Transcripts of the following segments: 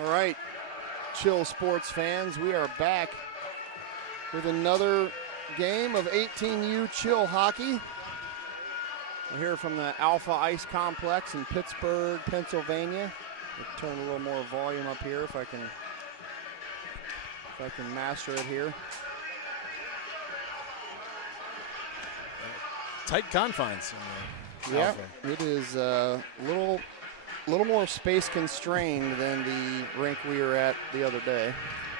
All right, Chill sports fans, we are back with another game of 18U Chill hockey. We're here from the Alpha Ice Complex in Pittsburgh, Pennsylvania. I'll turn a little more volume up here if I can master it here. Tight confines. Yeah, Alpha. it is a little more space constrained than the rink we were at the other day,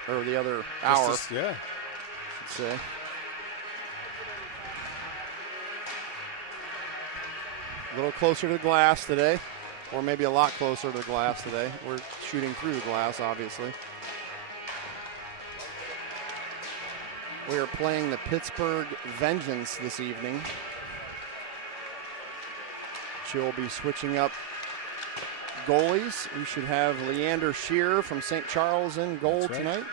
or the other hour. Yeah. I should say. A little closer to the glass today, or maybe a lot closer to the glass today. We're shooting through the glass, obviously. We are playing the Pittsburgh Vengeance this evening. She'll be switching up goalies. We should have Leander Shearer from St. Charles in goal tonight.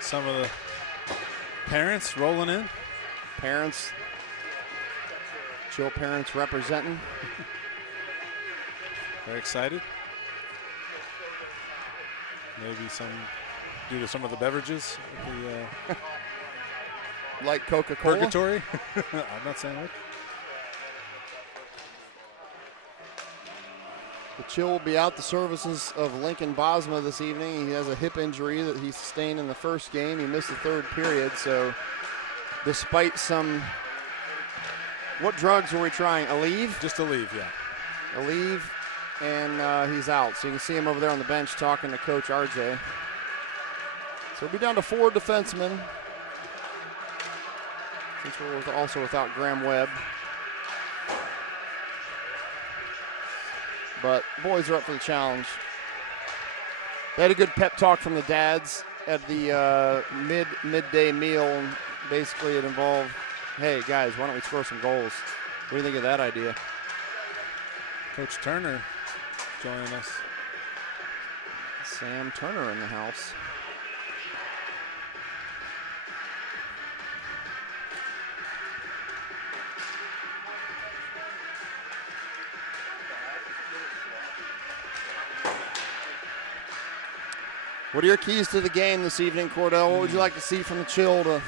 Some of the parents rolling in. Parents, Chill parents representing. Very excited. Maybe due to some of the beverages. Like Coca-Cola. Purgatory. I'm not saying that. The Chill will be out the services of Lincoln Bosma this evening. He has a hip injury that he sustained in the first game. He missed the third period, so despite some, what drugs were we trying? Aleve? Just Aleve, yeah. Aleve, and he's out. So you can see him over there on the bench talking to Coach RJ. So we'll be down to 4 defensemen, since we're also without Graham Webb. But boys are up for the challenge. They had a good pep talk from the dads at the midday meal. And basically, it involved, hey guys, why don't we score some goals? What do you think of that idea? Coach Turner joining us. Sam Turner in the house. What are your keys to the game this evening, Cordell? What would you like to see from the Chill to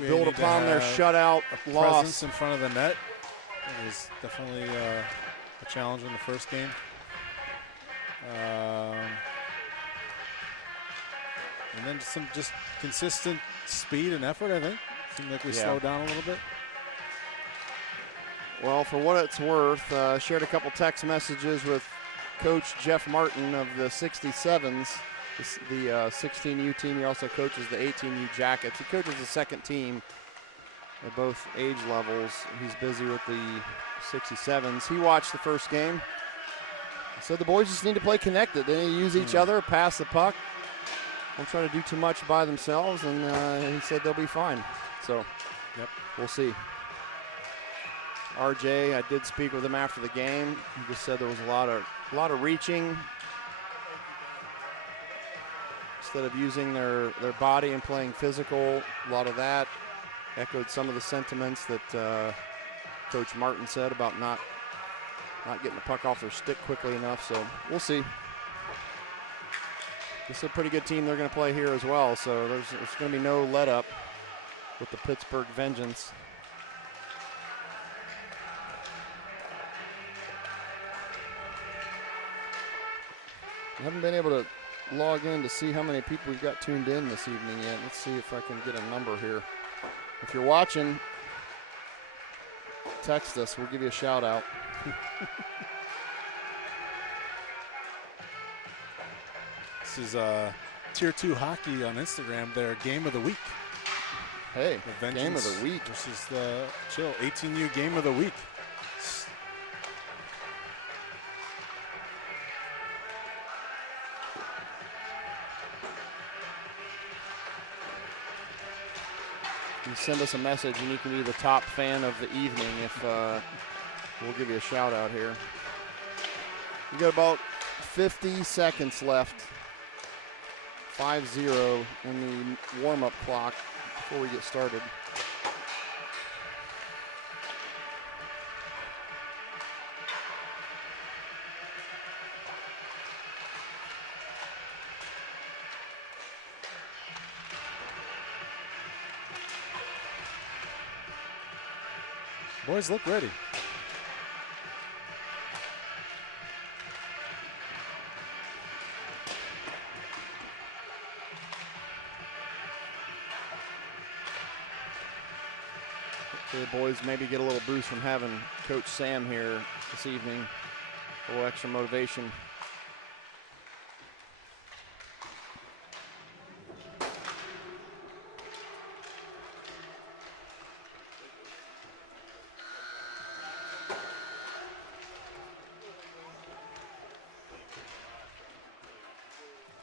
build upon their shutout loss? Presence in front of the net. It was definitely a challenge in the first game. And then some just consistent speed and effort, I think. Seemed like we slowed down a little bit. Well, for what it's worth, shared a couple text messages with Coach Jeff Martin of the 67s. The 16U team. He also coaches the 18U Jackets. He coaches the second team at both age levels. He's busy with the 67s. He watched the first game. He said the boys just need to play connected. They need to use each other, pass the puck. Don't try to do too much by themselves, and he said they'll be fine. So, we'll see. RJ, I did speak with him after the game. He just said there was a lot of reaching. Instead of using their body and playing physical, a lot of that. Echoed some of the sentiments that Coach Martin said about not getting the puck off their stick quickly enough. So we'll see. This is a pretty good team they're going to play here as well. So there's going to be no let up with the Pittsburgh Vengeance. I haven't been able to log in to see how many people we've got tuned in this evening yet. Let's see if I can get a number here. If you're watching, text us. We'll give you a shout out. This is Tier 2 Hockey on Instagram, their Game of the Week. Hey, the Game of the Week. This is the Chill 18U Game of the Week. You send us a message and you can be the top fan of the evening if we'll give you a shout out here. We got about 50 seconds left. 5-0 in the warm-up clock before we get started. Boys look ready. The boys maybe get a little boost from having Coach Sam here this evening. A little extra motivation.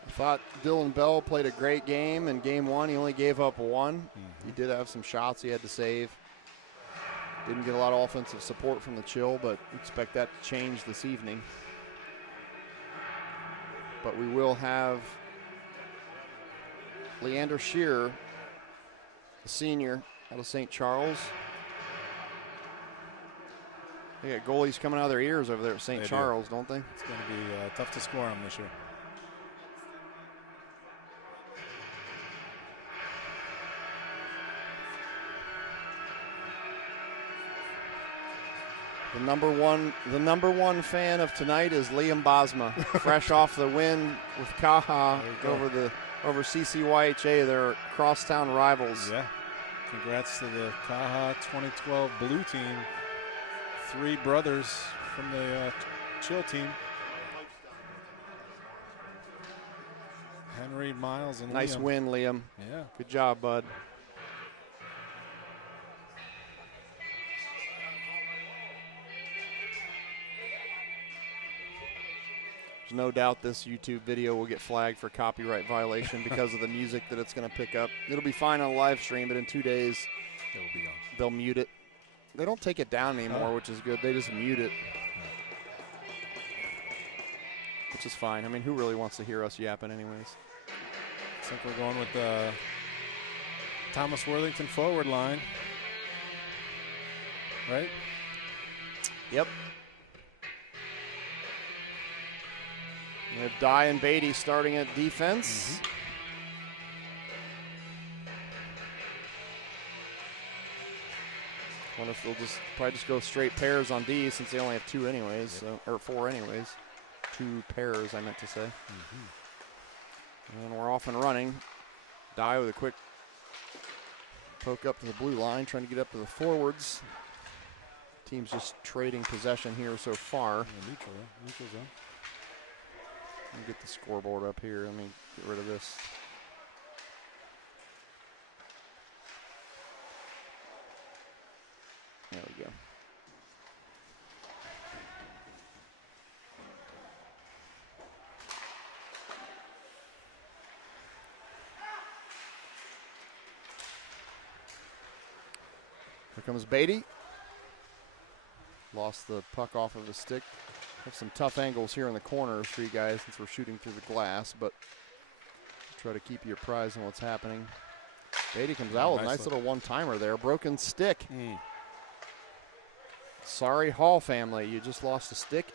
I thought Dylan Bell played a great game in game one. He only gave up one. He did have some shots he had to save. Didn't get a lot of offensive support from the Chill, but expect that to change this evening. But we will have Leander Shearer, the senior out of St. Charles. They got goalies coming out of their ears over there at St. Charles, don't they? It's going to be tough to score them this year. The number one fan of tonight is Liam Bosma, fresh off the win with Kaha over CCYHA. They're crosstown rivals. Yeah. Congrats to the Kaha 2012 blue team. 3 brothers from the Chill team. Henry, Miles, and nice Liam. win, Liam. Yeah. Good job, bud. There's no doubt this YouTube video will get flagged for copyright violation because of the music that it's going to pick up. It'll be fine on a live stream, but in 2 days, It'll be on. They'll mute it. They don't take it down anymore, which is good. They just mute it, which is fine. I mean, who really wants to hear us yapping anyways? Looks like we're going with the Thomas Worthington forward line, right? Yep. We have Dye and Beatty starting at defense. Wonder if they'll probably just go straight pairs on D since they only have 2 anyways, so, or 4 anyways. 2 pairs, I meant to say. And we're off and running. Dye with a quick poke up to the blue line, trying to get up to the forwards. Team's just trading possession here so far. Yeah, neutral zone. Let me get the scoreboard up here. Let me get rid of this. There we go. Here comes Beatty. Lost the puck off of his stick. Have some tough angles here in the corners for you guys since we're shooting through the glass, but try to keep you apprised of what's happening. Beatty comes out with a nice little one-timer there. Broken stick. Sorry, Hall family, you just lost a stick.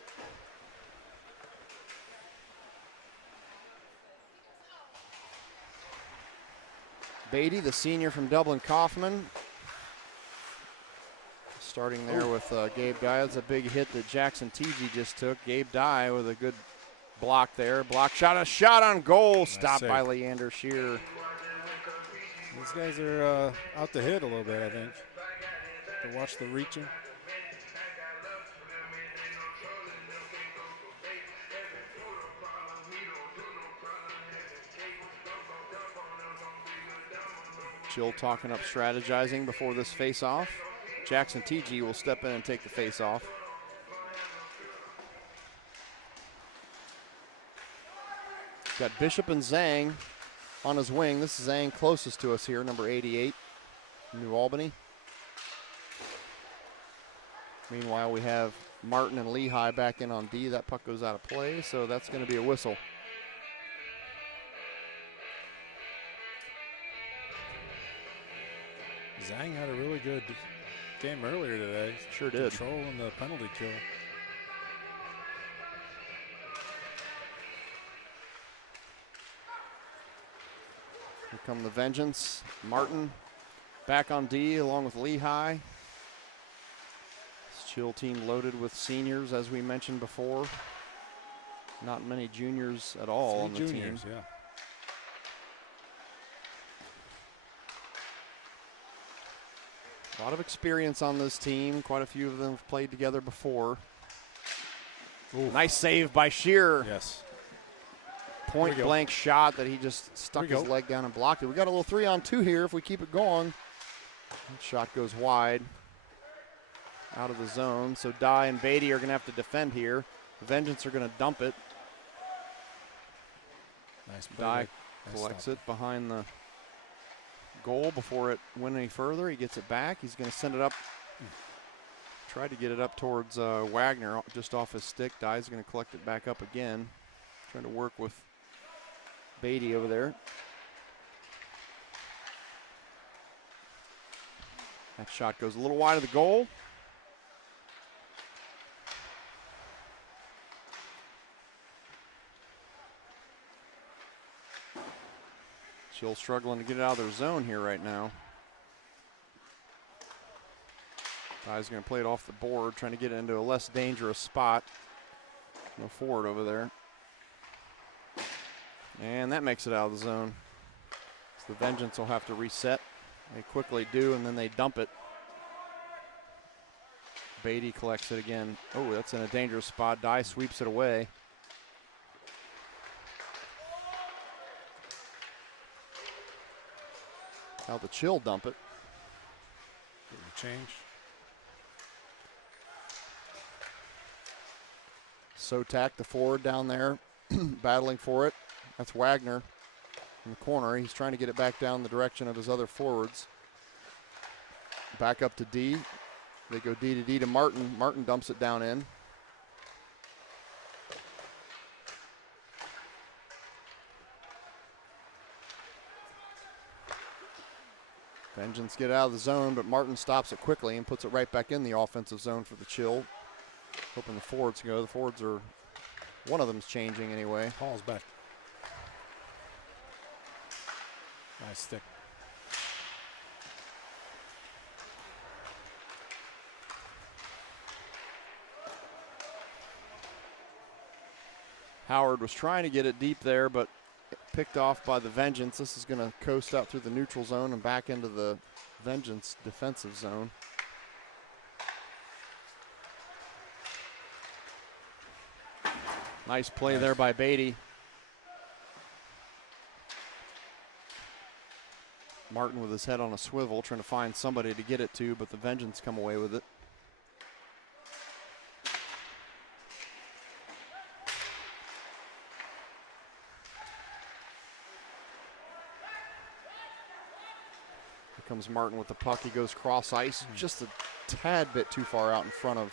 Beatty, the senior from Dublin Kaufman. Starting there with Gabe Dye. That's a big hit that Jackson TG just took. Gabe Dye with a good block there. Block shot, a shot on goal. Stopped by Leander Shearer. These guys are out to hit a little bit, I think. To watch the reaching. Chill talking up strategizing before this face-off. Jackson TG will step in and take the face-off. Got Bishop and Zhang on his wing. This is Zhang closest to us here, number 88, New Albany. Meanwhile, we have Martin and Lehigh back in on D. That puck goes out of play, so that's going to be a whistle. Zhang had a really good game earlier today. Sure did. Controlling the penalty kill. Here come the Vengeance. Martin back on D along with Lehigh. Chill team loaded with seniors, as we mentioned before. Not many juniors at all on the juniors, team. Yeah. A lot of experience on this team. Quite a few of them have played together before. Oof. Nice save by Shearer. Yes. Point blank shot that he just stuck his leg down and blocked it. We got a little 3-on-2 here if we keep it going. That shot goes wide. Out of the zone. So Dye and Beatty are going to have to defend here. Vengeance are going to dump it. Nice play. Dye collects it behind the goal before it went any further. He gets it back. He's going to send it up. Tried to get it up towards Wagner just off his stick. Dye's going to collect it back up again. Trying to work with Beatty over there. That shot goes a little wide of the goal. Chill struggling to get it out of their zone here right now. Guy's going to play it off the board, trying to get it into a less dangerous spot. No forward over there. And that makes it out of the zone. So the Vengeance will have to reset. They quickly do, and then they dump it. Beatty collects it again. Oh, that's in a dangerous spot. Dye sweeps it away. Now the Chill dump it. Change. Sotak, the forward down there, battling for it. That's Wagner in the corner. He's trying to get it back down the direction of his other forwards. Back up to D. They go D to D to Martin. Martin dumps it down in. Vengeance get out of the zone, but Martin stops it quickly and puts it right back in the offensive zone for the Chill. Hoping the forwards go. The forwards are, one of them's changing anyway. Paul's back. Nice stick. Howard was trying to get it deep there, but picked off by the Vengeance. This is going to coast out through the neutral zone and back into the Vengeance defensive zone. Nice play there by Beatty. Martin with his head on a swivel, trying to find somebody to get it to, but the Vengeance come away with it. Here comes Martin with the puck. He goes cross ice, just a tad bit too far out in front of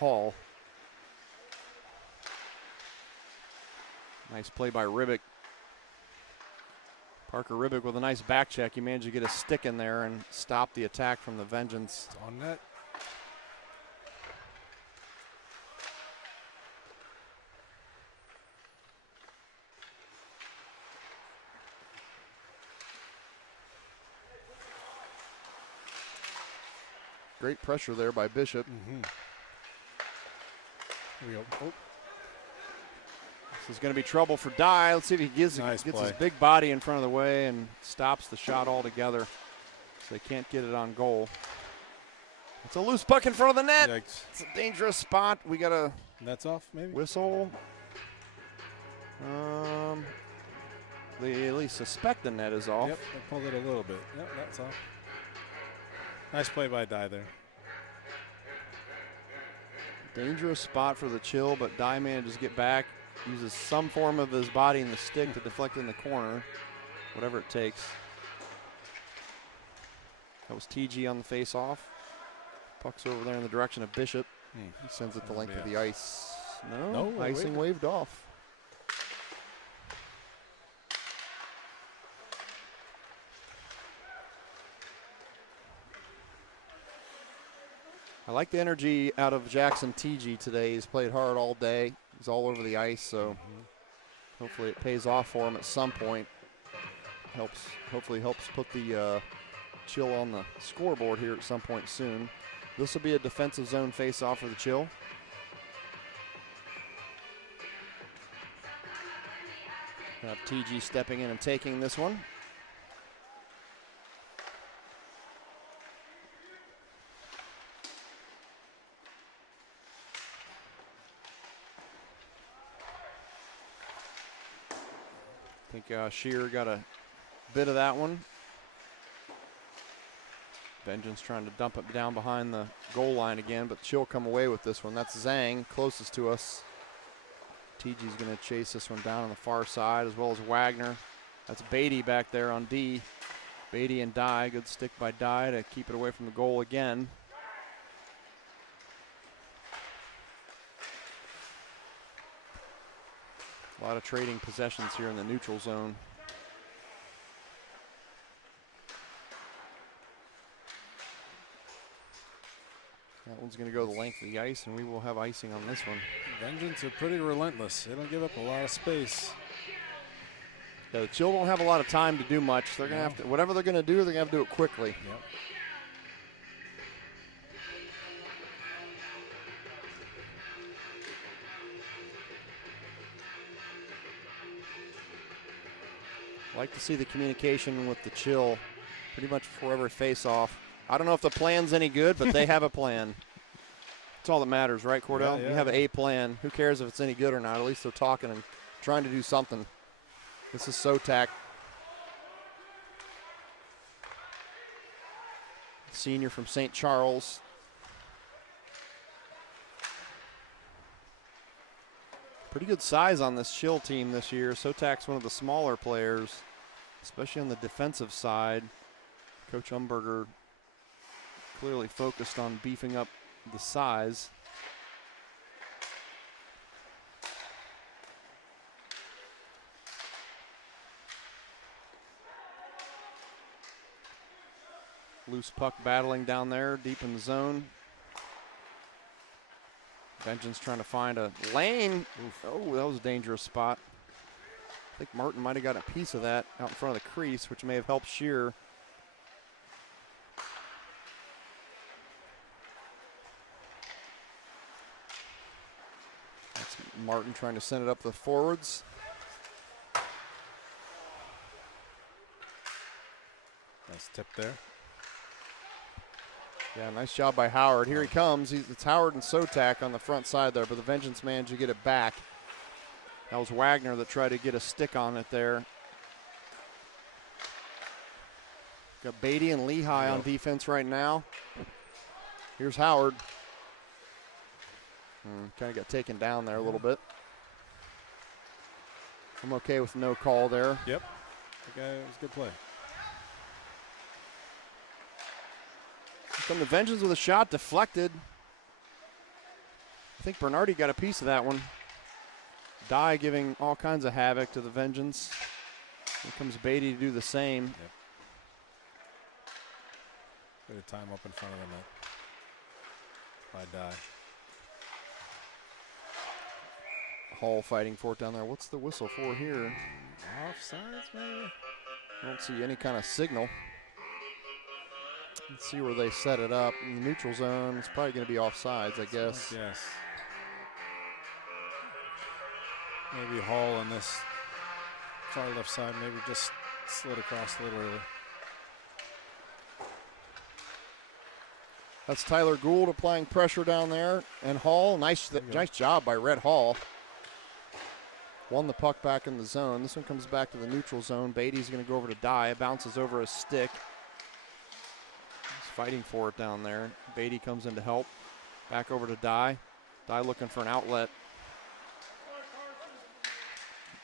Hall. Nice play by Ribick. Parker Ribick with a nice back check. He managed to get a stick in there and stop the attack from the Vengeance. It's on net. Great pressure there by Bishop. Here we go. Oh. This is going to be trouble for Dye. Let's see if he gets his big body in front of the way and stops the shot altogether. So they can't get it on goal. It's a loose puck in front of the net. Yikes. It's a dangerous spot. We got a Net's off, maybe? Whistle. They at least suspect the net is off. Yep, I pulled it a little bit. Yep, that's off. Nice play by Dye there. Dangerous spot for the Chill, but Dye manages to get back. Uses some form of his body and the stick to deflect in the corner, whatever it takes. That was TG on the face-off. Puck's over there in the direction of Bishop. He sends it the length of the ice. No, icing waved off. I like the energy out of Jackson TG today. He's played hard all day. He's all over the ice, so hopefully it pays off for him at some point. Hopefully helps put the Chill on the scoreboard here at some point soon. This will be a defensive zone face-off for the Chill. Have TG stepping in and taking this one. I think Shear got a bit of that one. Vengeance trying to dump it down behind the goal line again, but Chill come away with this one. That's Zhang, closest to us. TG's going to chase this one down on the far side, as well as Wagner. That's Beatty back there on D. Beatty and Dye, good stick by Dye to keep it away from the goal again. A lot of trading possessions here in the neutral zone. That one's going to go the length of the ice, and we will have icing on this one. Vengeance are pretty relentless. They don't give up a lot of space. Yeah, the Chill don't have a lot of time to do much. They're going to have to, whatever they're going to do, they're going to have to do it quickly. Yep. I like to see the communication with the Chill pretty much before every face-off. I don't know if the plan's any good, but they have a plan. That's all that matters, right, Cordell? Yeah. You have a plan. Who cares if it's any good or not? At least they're talking and trying to do something. This is Sotak. Senior from St. Charles. Pretty good size on this Chill team this year. Sotak's one of the smaller players, especially on the defensive side. Coach Umberger clearly focused on beefing up the size. Loose puck battling down there deep in the zone. Vengeance trying to find a lane. Oof. Oh, that was a dangerous spot. I think Martin might have got a piece of that out in front of the crease, which may have helped Shear. That's Martin trying to send it up the forwards. Nice tip there. Yeah, nice job by Howard. Here he comes. It's Howard and Sotak on the front side there, but the Vengeance managed to get it back. That was Wagner that tried to get a stick on it there. Got Beatty and Lehigh on defense right now. Here's Howard. Kind of got taken down there a little bit. I'm okay with no call there. Yep. Okay, it was a good play. Come the Vengeance with a shot deflected. I think Bernardi got a piece of that one. Dye giving all kinds of havoc to the Vengeance. Here comes Beatty to do the same. Yep. Bit of time up in front of the net by Dye. Hall fighting for it down there. What's the whistle for here? Offsides, maybe? I don't see any kind of signal. Let's see where they set it up. In the neutral zone, it's probably going to be offsides, I guess. Yes. Maybe Hall on this far left side, maybe just slid across a little early. That's Tyler Gould applying pressure down there. And Hall, nice job by Rhett Hall. Won the puck back in the zone. This one comes back to the neutral zone. Beatty's going to go over to Dye. It bounces over a stick. He's fighting for it down there. Beatty comes in to help. Back over to Dye. Dye looking for an outlet.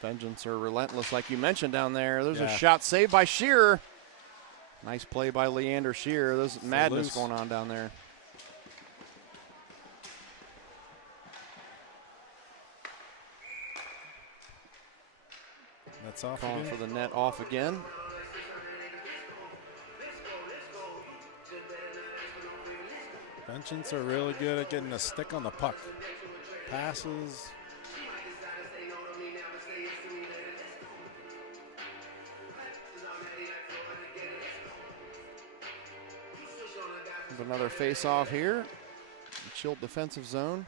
Vengeance are relentless, like you mentioned down there. There's a shot saved by Shearer. Nice play by Leander Shearer. There's madness going on down there. That's off Calling again. for the net off again. Vengeance are really good at getting a stick on the puck. Passes. Have another face-off here. Chilled defensive zone.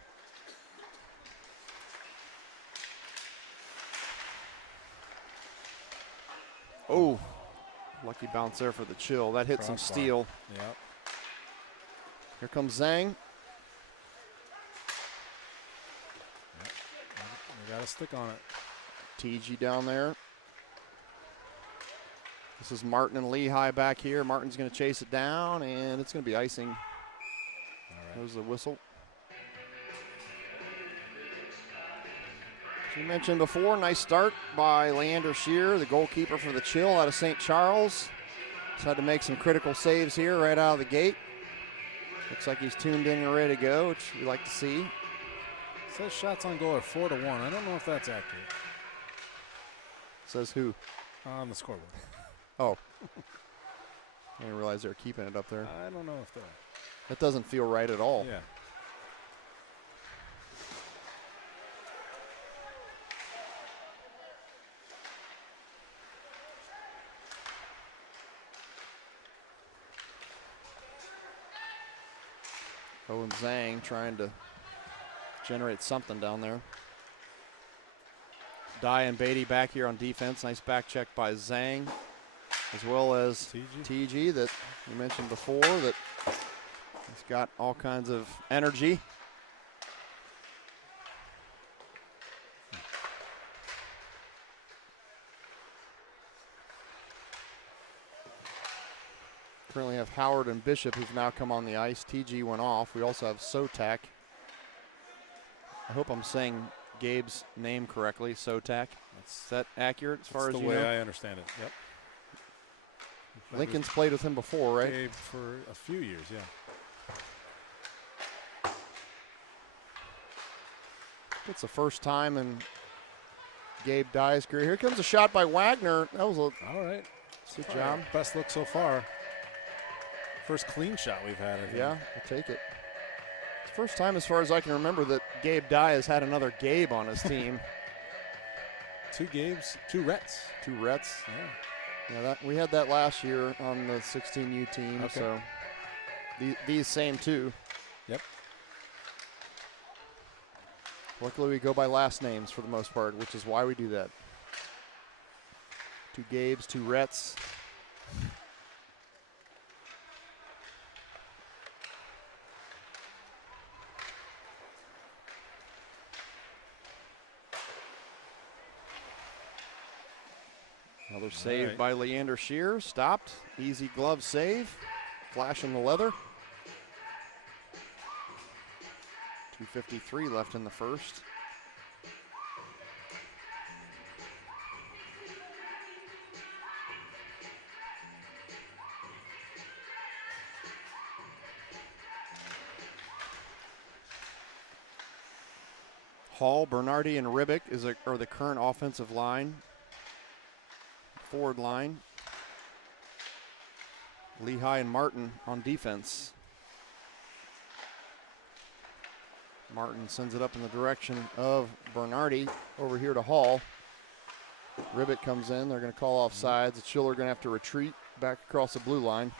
Oh, lucky bounce there for the chill. That hit some steel. Yep. Here comes Zhang. Yep. We got a stick on it. TG down there. This is Martin and Lehigh back here. Martin's going to chase it down, and it's going to be icing. All right. There's the whistle. As you mentioned before, nice start by Leander Shear, the goalkeeper for the Chill out of St. Charles. He's had to make some critical saves here right out of the gate. Looks like he's tuned in and ready to go, which we like to see. It says shots on goal are 4-1. I don't know if that's accurate. Says who? On the scoreboard. Oh. I didn't realize they were keeping it up there. I don't know if they're. That doesn't feel right at all. Yeah. Owen Zhang trying to generate something down there. Dye and Beatty back here on defense. Nice back check by Zhang, as well as TG that you mentioned before, that he's got all kinds of energy. Currently have Howard and Bishop who've now come on the ice. TG went off. We also have Sotak. I hope I'm saying Gabe's name correctly, Sotak. Is that accurate as far as you know? That's the way I understand it, yep. Lincoln's played with him before, right? Gabe for a few years, yeah. It's the first time in Gabe Dye's career. Here comes a shot by Wagner. That was a all right. Good job. Best look so far. First clean shot we've had. I think. Yeah, I'll take it. It's the first time, as far as I can remember, that Gabe Dye has had another Gabe on his team. 2 Gabes, 2 Rets. 2 Rets. Yeah. Yeah, we had that last year on the 16U team. Okay. So these same 2. Yep. Luckily, we go by last names for the most part, which is why we do that. 2 Gabes, 2 Rets. Another save by Leander Shear. Stopped. Easy glove save. Flash in the leather. 2:53 left in the first. Hall, Bernardi, and Ribic are the current offensive line. Forward line. Lehigh and Martin on defense. Martin sends it up in the direction of Bernardi over here to Hall. Ribic comes in. They're going to call off sides. The Chiller are going to have to retreat back across the blue line.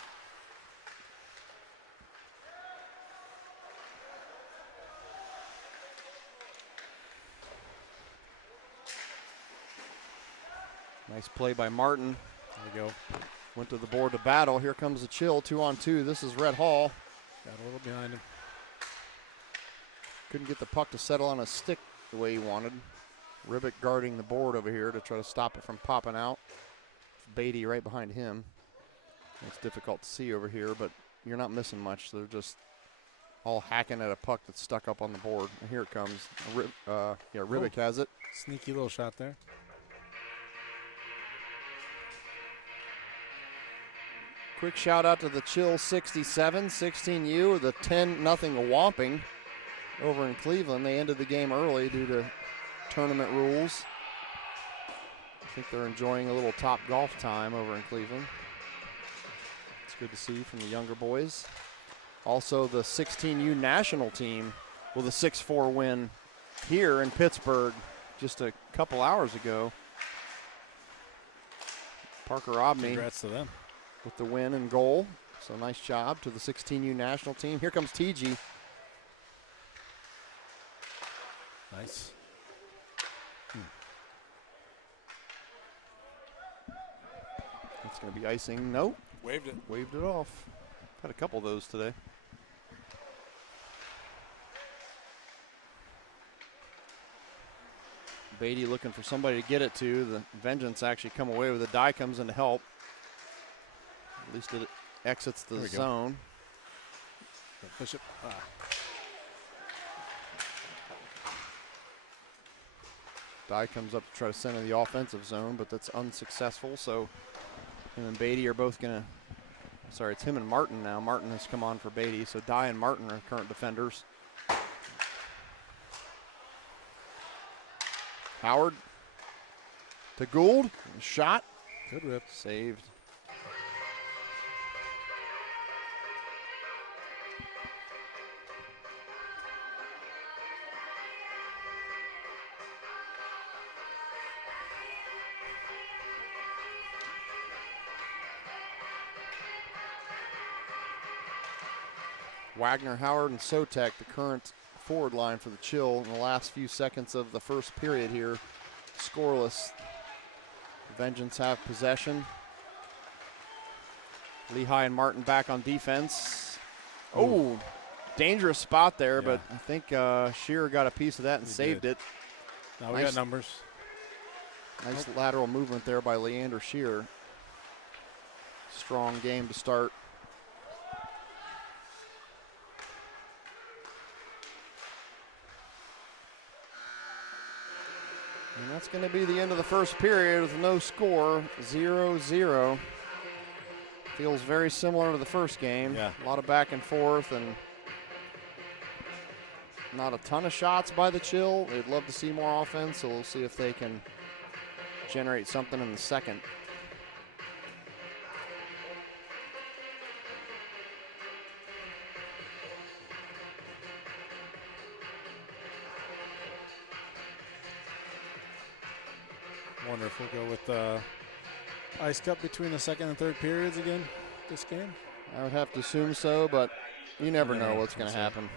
Nice play by Martin. There you go. Went to the board to battle. Here comes the Chill, 2-on-2. This is Rhett Hall. Got a little behind him. Couldn't get the puck to settle on a stick the way he wanted. Ribic guarding the board over here to try to stop it from popping out. Beatty right behind him. It's difficult to see over here, but you're not missing much. They're just all hacking at a puck that's stuck up on the board. And here it comes. Ribic has it. Sneaky little shot there. Quick shout out to the Chill 67, 16U, the 10-0 whomping over in Cleveland. They ended the game early due to tournament rules. I think they're enjoying a little top golf time over in Cleveland. It's good to see from the younger boys. Also, the 16U national team with a 6-4 win here in Pittsburgh just a couple hours ago. Parker Obney. Congrats to them. With the win and goal. So nice job to the 16U national team. Here comes TG. Nice. That's going to be icing. Nope. Waved it. Waved it off. Had a couple of those today. Beatty looking for somebody to get it to. The Vengeance actually come away with a die, comes in to help. At least it exits the zone. Bishop. Die comes up to try to send in the offensive zone, but that's unsuccessful. So him and Beatty are both going to, sorry, it's him and Martin now. Martin has come on for Beatty, so Die and Martin are current defenders. Howard to Gould, shot. Good rip. Saved. Wagner, Howard, and Sotek, the current forward line for the Chill in the last few seconds of the first period here. Scoreless. Vengeance have possession. Lehigh and Martin back on defense. Oh, dangerous spot there, but I think Shearer got a piece of that and saved it. Now we got numbers. Nice lateral movement there by Leander Shearer. Strong game to start. And that's going to be the end of the first period with no score, 0-0. Feels very similar to the first game. Yeah. A lot of back and forth and not a ton of shots by the Chill. They'd love to see more offense, so we'll see if they can generate something in the second. Wonder if we'll go with ice cup between the second and third periods again this game. I would have to assume so, but you never know what's going to happen.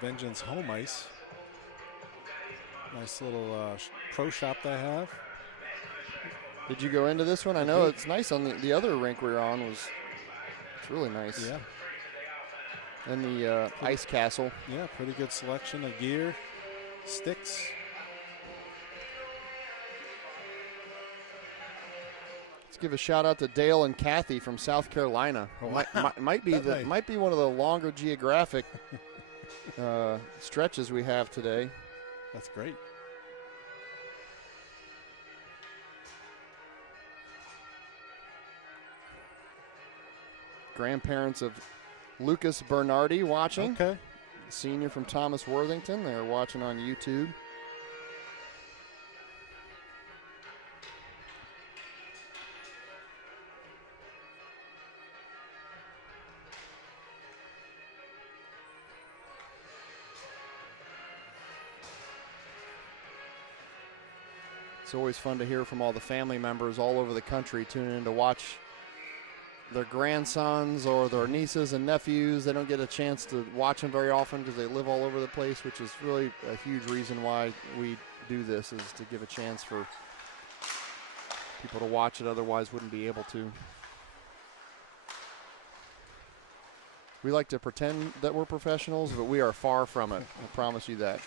Vengeance home ice. Nice little pro shop they have. Did you go into this one? I know it's nice on the other rink we were on. It's really nice. Yeah. And the ice castle. Yeah, pretty good selection of gear, sticks. Let's give a shout out to Dale and Kathy from South Carolina. Might be one of the longer geographic stretches we have today. That's great. Grandparents of Lucas Bernardi watching. Okay. Senior from Thomas Worthington. They're watching on YouTube. It's always fun to hear from all the family members all over the country tuning in to watch their grandsons or their nieces and nephews. They don't get a chance to watch them very often because they live all over the place, which is really a huge reason why we do this, is to give a chance for people to watch it otherwise wouldn't be able to. We like to pretend that we're professionals, but we are far from it. I promise you that.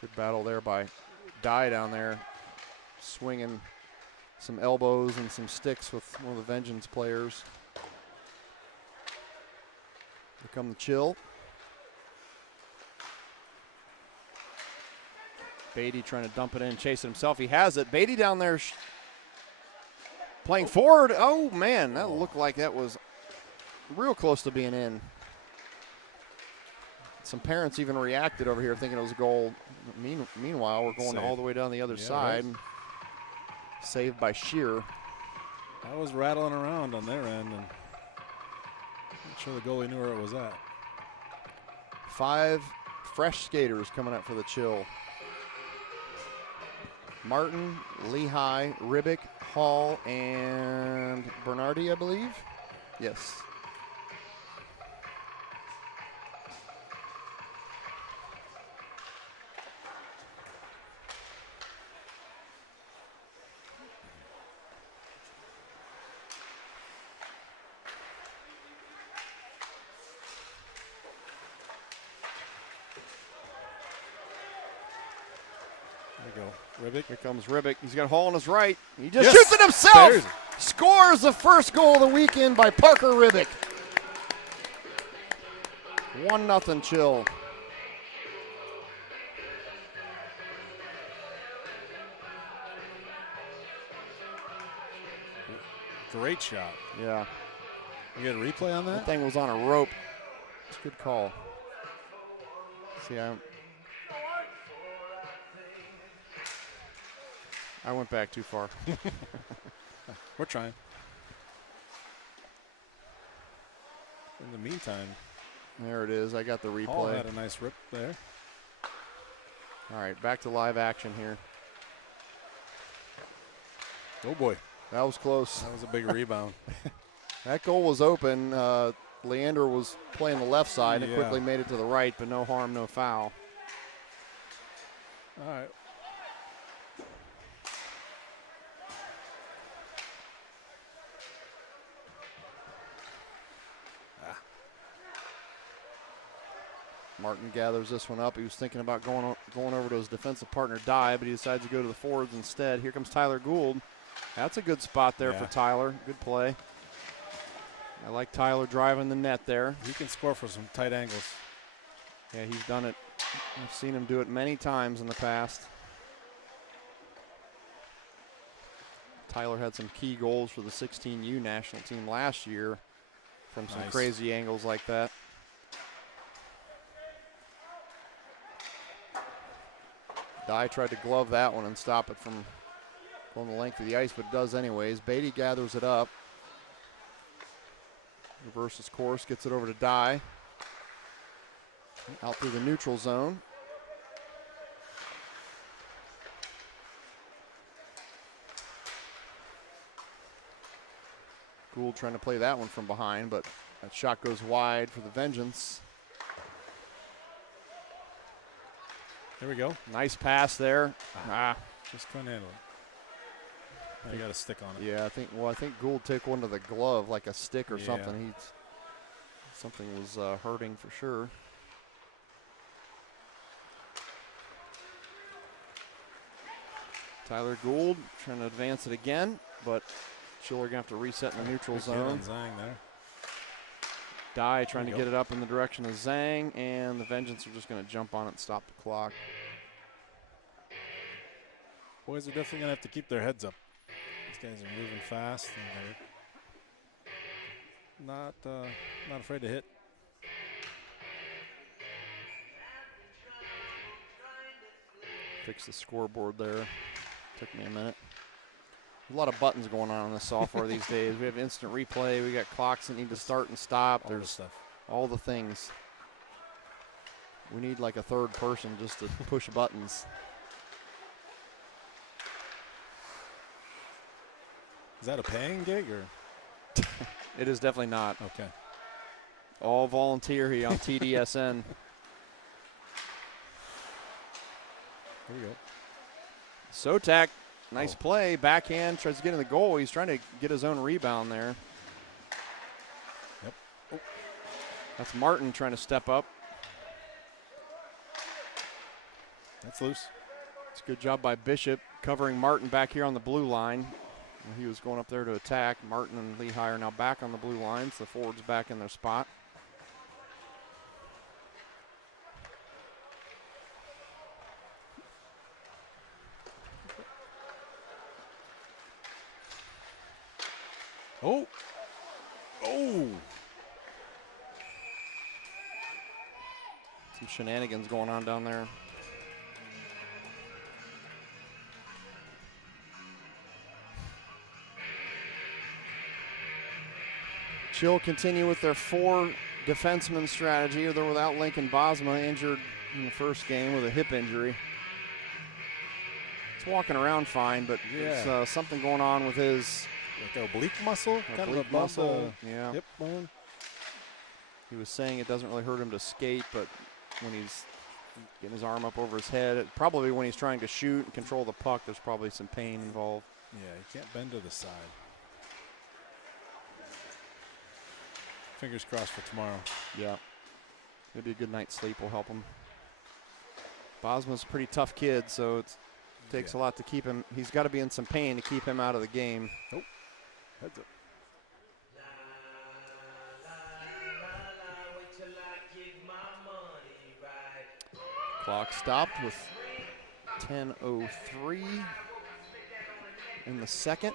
Good battle there by Dye down there, swinging some elbows and some sticks with one of the Vengeance players. Here come the Chill. Beatty trying to dump it in, chase it himself. He has it. Beatty down there playing forward. Oh, man, that looked like that was real close to being in. Some parents even reacted over here thinking it was a goal. Meanwhile, we're going all the way down the other side. Right. Saved by Shearer. I was rattling around on their end, and I'm not sure the goalie knew where it was at. 5 fresh skaters coming up for the Chill. Martin, Lehigh, Ribick, Hall, and Bernardi, I believe. Yes. Ribick. Here comes Ribick. He's got Hall on his right. He just shoots it himself. Scores the first goal of the weekend by Parker Ribick. 1-0 Chill. Great shot. Yeah. You get a replay on that? That thing was on a rope. It's a good call. See, I went back too far. We're trying. In the meantime, there it is. I got the replay. Hall had a nice rip there. All right, back to live action here. Oh, boy. That was close. That was a big rebound. That goal was open. Leander was playing the left side and quickly made it to the right, but no harm, no foul. All right. Martin gathers this one up. He was thinking about going over to his defensive partner, Dye, but he decides to go to the forwards instead. Here comes Tyler Gould. That's a good spot there for Tyler. Good play. I like Tyler driving the net there. He can score for some tight angles. Yeah, he's done it. I've seen him do it many times in the past. Tyler had some key goals for the 16U national team last year from some crazy angles like that. Dye tried to glove that one and stop it from going the length of the ice, but it does anyways. Beatty gathers it up. Reverses course, gets it over to Dye. Out through the neutral zone. Gould trying to play that one from behind, but that shot goes wide for the Vengeance. There we go. Nice pass there. Just couldn't handle it. You got a stick on it. Yeah, I think Gould took one to the glove, like a stick or something. Something was hurting for sure. Tyler Gould trying to advance it again, but Schiller gonna have to reset in the neutral zone. Zhang there. Dye trying to get it up in the direction of Zhang, and the Vengeance are just going to jump on it and stop the clock. Boys are definitely going to have to keep their heads up. These guys are moving fast, and they're not afraid to hit. Fix the scoreboard there. Took me a minute. A lot of buttons going on in this software these days. We have instant replay. We got clocks that need to start and stop. There's all the things. We need like a third person just to push buttons. Is that a paying gig or? It is definitely not. Okay. All volunteer here on TDSN. There we go. Sotak. Nice play, backhand, tries to get in the goal. He's trying to get his own rebound there. Yep. Oh. That's Martin trying to step up. That's loose. It's a good job by Bishop covering Martin back here on the blue line. He was going up there to attack. Martin and Lehigh are now back on the blue lines. The forwards back in their spot. Oh. Oh. Some shenanigans going on down there. Chill continue with their 4 defenseman strategy. They're without Lincoln Bosma, injured in the first game with a hip injury. He's walking around fine, but there's something going on with his the oblique muscle, kind of above the hip bone. He was saying it doesn't really hurt him to skate, but when he's getting his arm up over his head, probably when he's trying to shoot and control the puck, there's probably some pain involved. Yeah, he can't bend to the side. Fingers crossed for tomorrow. Yeah. Maybe a good night's sleep will help him. Bosma's a pretty tough kid, so it takes a lot to keep him. He's got to be in some pain to keep him out of the game. Nope. Heads up. Clock stopped with 10:03 in the second.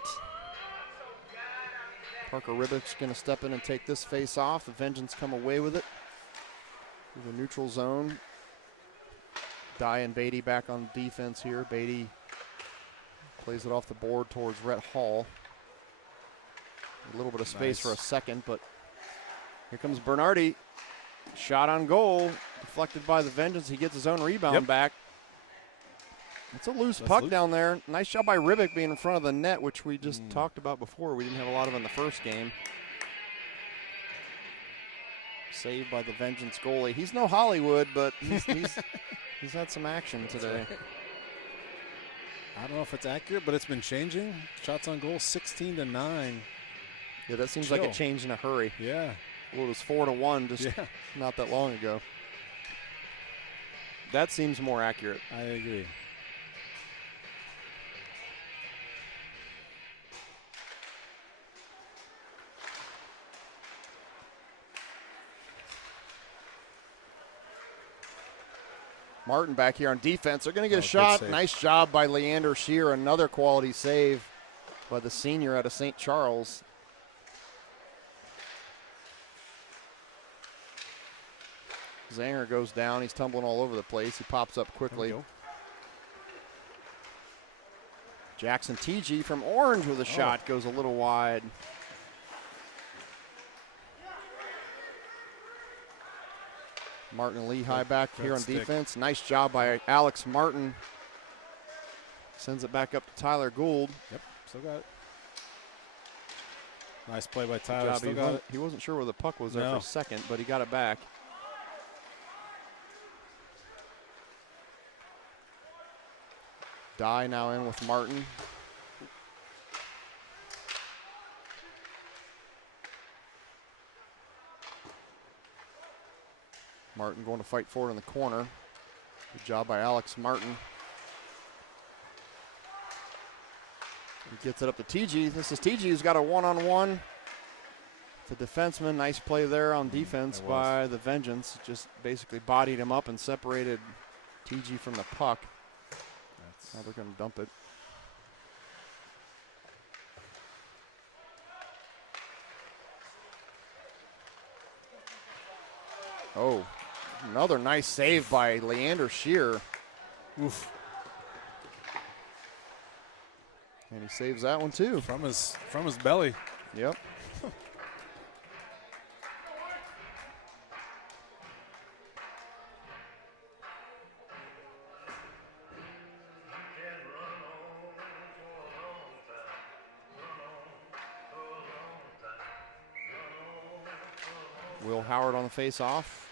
Parker Ribbick's going to step in and take this face off. The Vengeance come away with it. To the neutral zone. Dye and Beatty back on defense here. Beatty plays it off the board towards Rhett Hall. A little bit of space for a second, but here comes Bernardi. Shot on goal, deflected by the Vengeance. He gets his own rebound back. It's a loose puck down there. Nice job by Ribbick being in front of the net, which we just talked about before. We didn't have a lot of in the first game. Saved by the Vengeance goalie. He's no Hollywood, but he's had some action today. I don't know if it's accurate, but it's been changing. Shots on goal, 16-9. Yeah, that seems like a change in a hurry. Yeah. Well, it was 4-1 just not that long ago. That seems more accurate. I agree. Martin back here on defense. They're going to get a shot. Nice job by Leander Shear. Another quality save by the senior out of St. Charles. Zanger goes down. He's tumbling all over the place. He pops up quickly. Jackson TG from Orange with a shot. Goes a little wide. Martin Lehigh back here on defense. Nice job by Alex Martin. Sends it back up to Tyler Gould. Yep, still got it. Nice play by Tyler. Still got it. He wasn't sure where the puck was there for a second, but he got it back. Dye now in with Martin. Martin going to fight for it in the corner. Good job by Alex Martin. He gets it up to TG. This is TG who's got a one-on-one. The defenseman, nice play there on defense by the Vengeance. Just basically bodied him up and separated TG from the puck. Now they're going to dump it. Oh, another nice save by Leander Shear. Oof. And he saves that one too. From his belly. Yep. Will Howard on the face-off.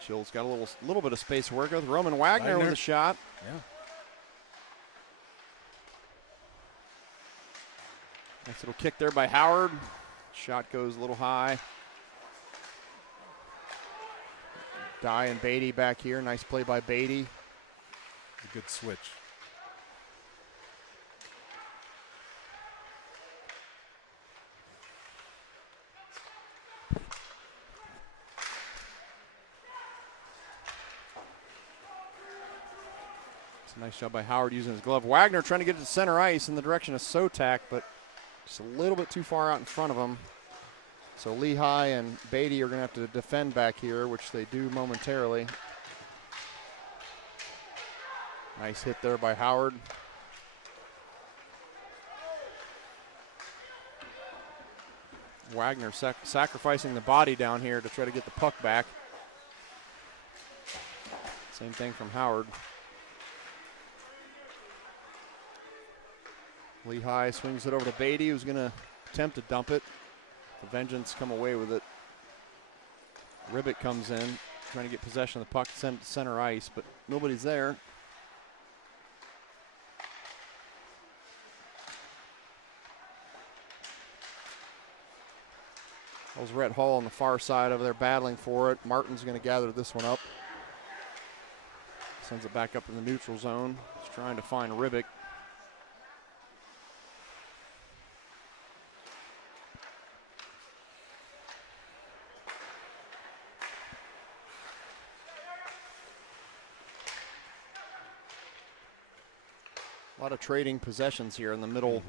Chill's got a little bit of space to work with. Roman Wagner with a shot. Yeah. Nice little kick there by Howard. Shot goes a little high. Dye and Beatty back here. Nice play by Beatty. A good switch. Nice job by Howard using his glove. Wagner trying to get it to center ice in the direction of Sotak, but just a little bit too far out in front of him. So Lehigh and Beatty are going to have to defend back here, which they do momentarily. Nice hit there by Wagner sacrificing the body down here to try to get the puck back. Same thing from Howard. Lehigh swings it over to Beatty, who's going to attempt to dump it. The Vengeance come away with it. Ribbit comes in, trying to get possession of the puck, send it to center ice, but nobody's there. That was Rhett Hall on the far side over there battling for it. Martin's going to gather this one up. Sends it back up in the neutral zone. He's trying to find Ribic. A lot of trading possessions here in the middle,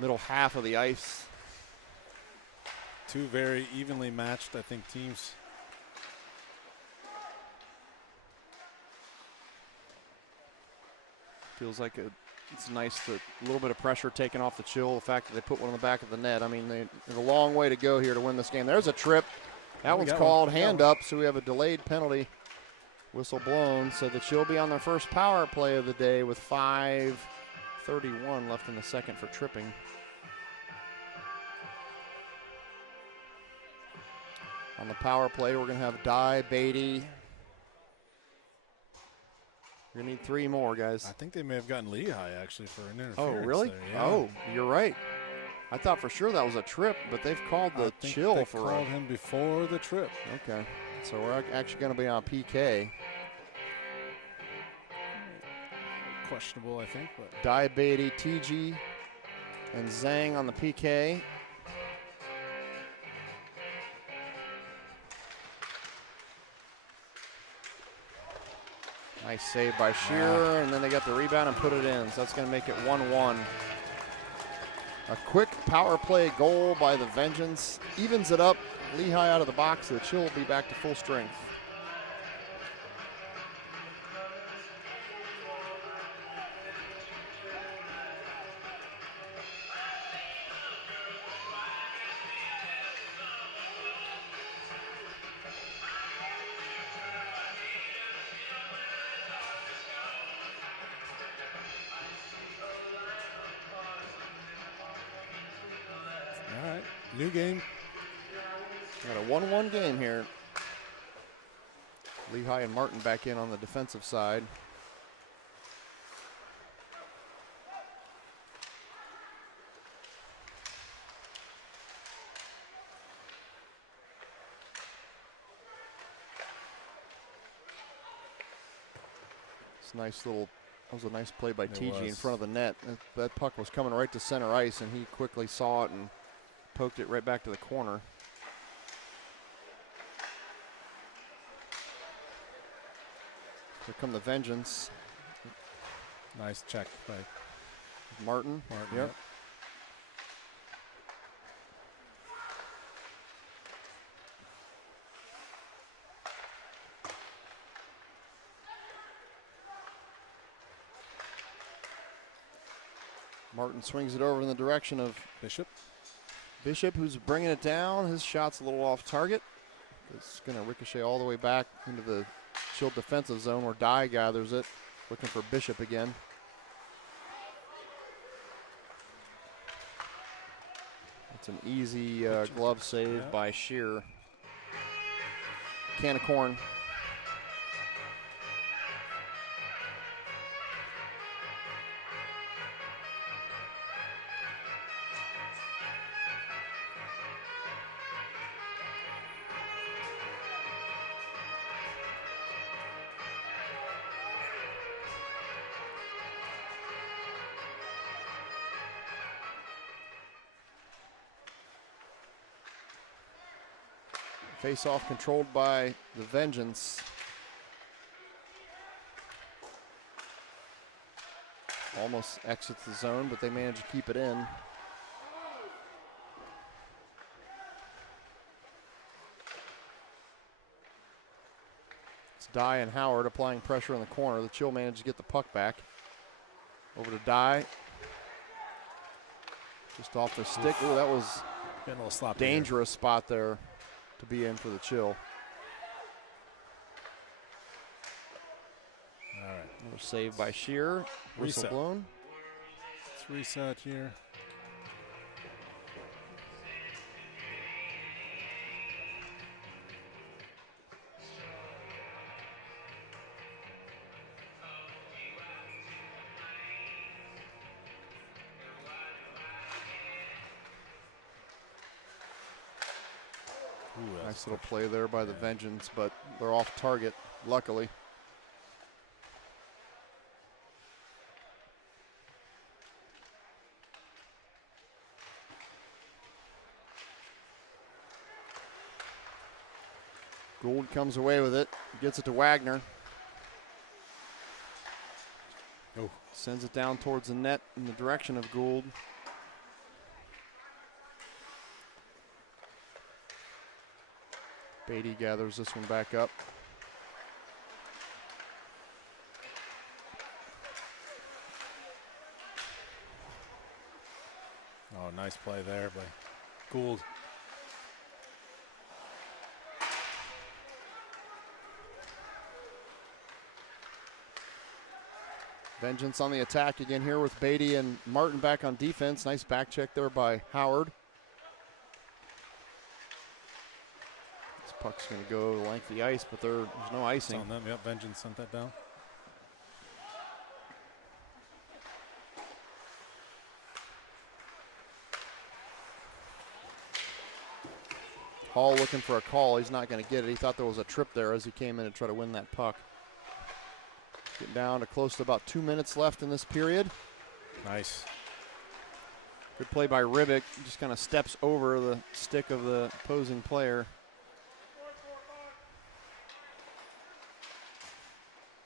middle half of the ice. Two very evenly matched, I think, teams. Feels like it's nice to a little bit of pressure taken off the Chill. The fact that they put one on the back of the net. I mean, there's a long way to go here to win this game. There's a trip. That one's called hand up, so we have a delayed penalty. Whistle blown, so the Chill be on their first power play of the day with 5:31 left in the second for tripping. On the power play, we're going to have Dye, Beatty. We're going to need 3 more, guys. I think they may have gotten Lehigh, actually, for an interference. Oh, really? There, yeah. Oh, you're right. I thought for sure that was a trip, but they've called the Chill they for called him before the trip. Okay. So we're actually going to be on PK. Questionable, I think. But Dye, Beatty, TG, and Zhang on the PK. Nice save by Shearer, and then they got the rebound and put it in. So that's going to make it 1-1. A quick power play goal by the Vengeance evens it up. Lehigh out of the box. So the Chill will be back to full strength. all right, new game. Got a 1-1 game here. Lehigh and Martin back in on the defensive side. It's a nice little, that was a nice play by TG in front of the net. That puck was coming right to center ice, and he quickly saw it and poked it right back to the corner. Here come the Vengeance. Nice check by Martin. Yep. Martin swings it over in the direction of Bishop. Bishop, who's bringing it down. His shot's a little off target. It's going to ricochet all the way back into the Chill defensive zone where Dye gathers it, looking for Bishop again. It's an easy glove save by Shearer. Can of corn. Face-off controlled by the Vengeance. Almost exits the zone, but they manage to keep it in. It's Dye and Howard applying pressure in the corner. The Chill managed to get the puck back. Over to Dye. Just off the stick. Ooh, that was Getting a little sloppy. Dangerous spot there to be in for the chill. All right. Another save by Shear. Whistle Reset. blown. Let's reset here. Ooh, Nice little play there by the Vengeance, but they're off target, luckily. Gould comes away with it, gets it to Wagner. Oh. Sends it down towards the net in the direction of Gould. Beatty gathers this one back up. Oh, nice play there by Gould. Vengeance on the attack again here with Beatty and Martin back on defense. Nice back check there by Howard. This puck's going to go the length of the ice, but there's no icing. It's on them. Yep, Vengeance sent that down. Hall looking for a call. He's not going to get it. He thought there was a trip there as he came in to try to win that puck. Getting down to close to about 2 minutes left in this period. Nice. Good play by Ribic. Just kind of steps over the stick of the opposing player.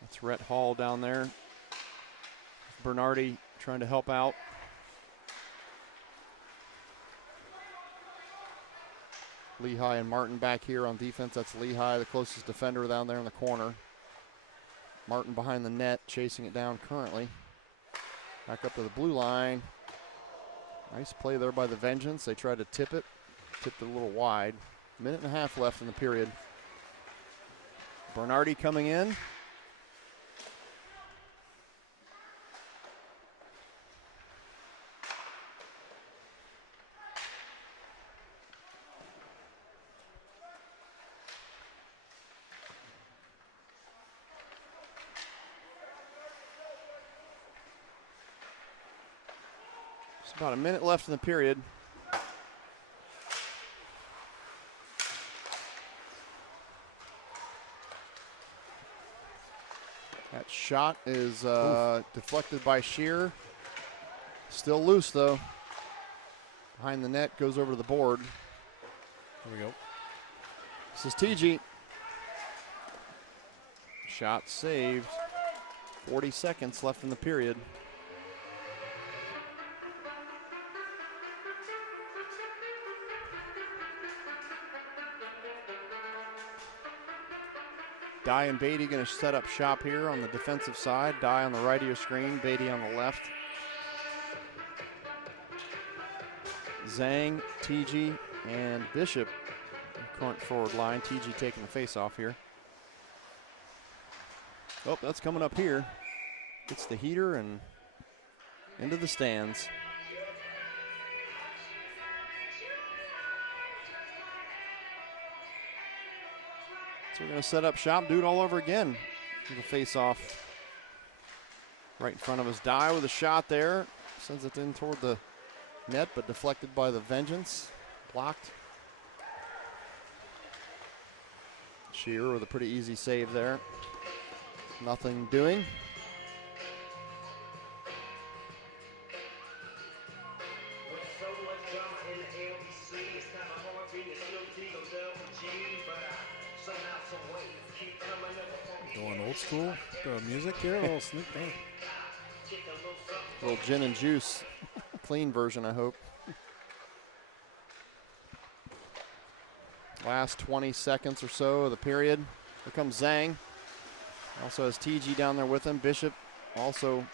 That's Rhett Hall down there. Bernardi trying to help out. Lehigh and Martin back here on defense. That's Lehigh, the closest defender down there in the corner. Martin behind the net, chasing it down currently. Back up to the blue line. Nice play there by the Vengeance. They tried to tip it. Tipped it a little wide. Minute and a half left in the period. Bernardi coming in. About a minute left in the period. That shot is deflected by Shear. Still loose though. Behind the net, goes over to the board. Here we go. This is TG. Shot saved. 40 seconds left in the period. Dye and Beatty going to set up shop here on the defensive side. Dye on the right of your screen, Beatty on the left. Zhang, TG, and Bishop, current forward line. TG taking the face off here. Oh, that's coming up here. Gets the heater and into the stands. So we're going to set up shop, do it all over again. The face-off right in front of us. Dye with a shot there. Sends it in toward the net, but deflected by the Vengeance. Blocked. Shear with a pretty easy save there. Nothing doing. Going old school music here, a little sneak peek. A little gin and juice. Clean version, I hope. Last 20 seconds or so of the period. Here comes Zhang. Also has TG down there with him. Bishop also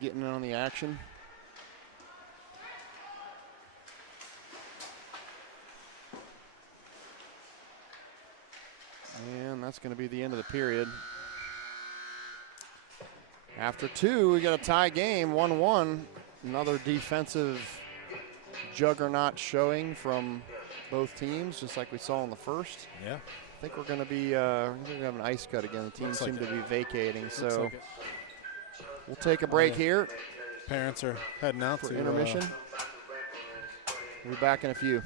getting in on the action. that's going to be the end of the period. After 2, we got a tie game, 1-1. Another defensive juggernaut showing from both teams, just like we saw in the first. Yeah. I think we're going to be have an ice cut again. The teams seem to be vacating, so we'll take a break here. Parents are heading out for to intermission. We'll be back in a few.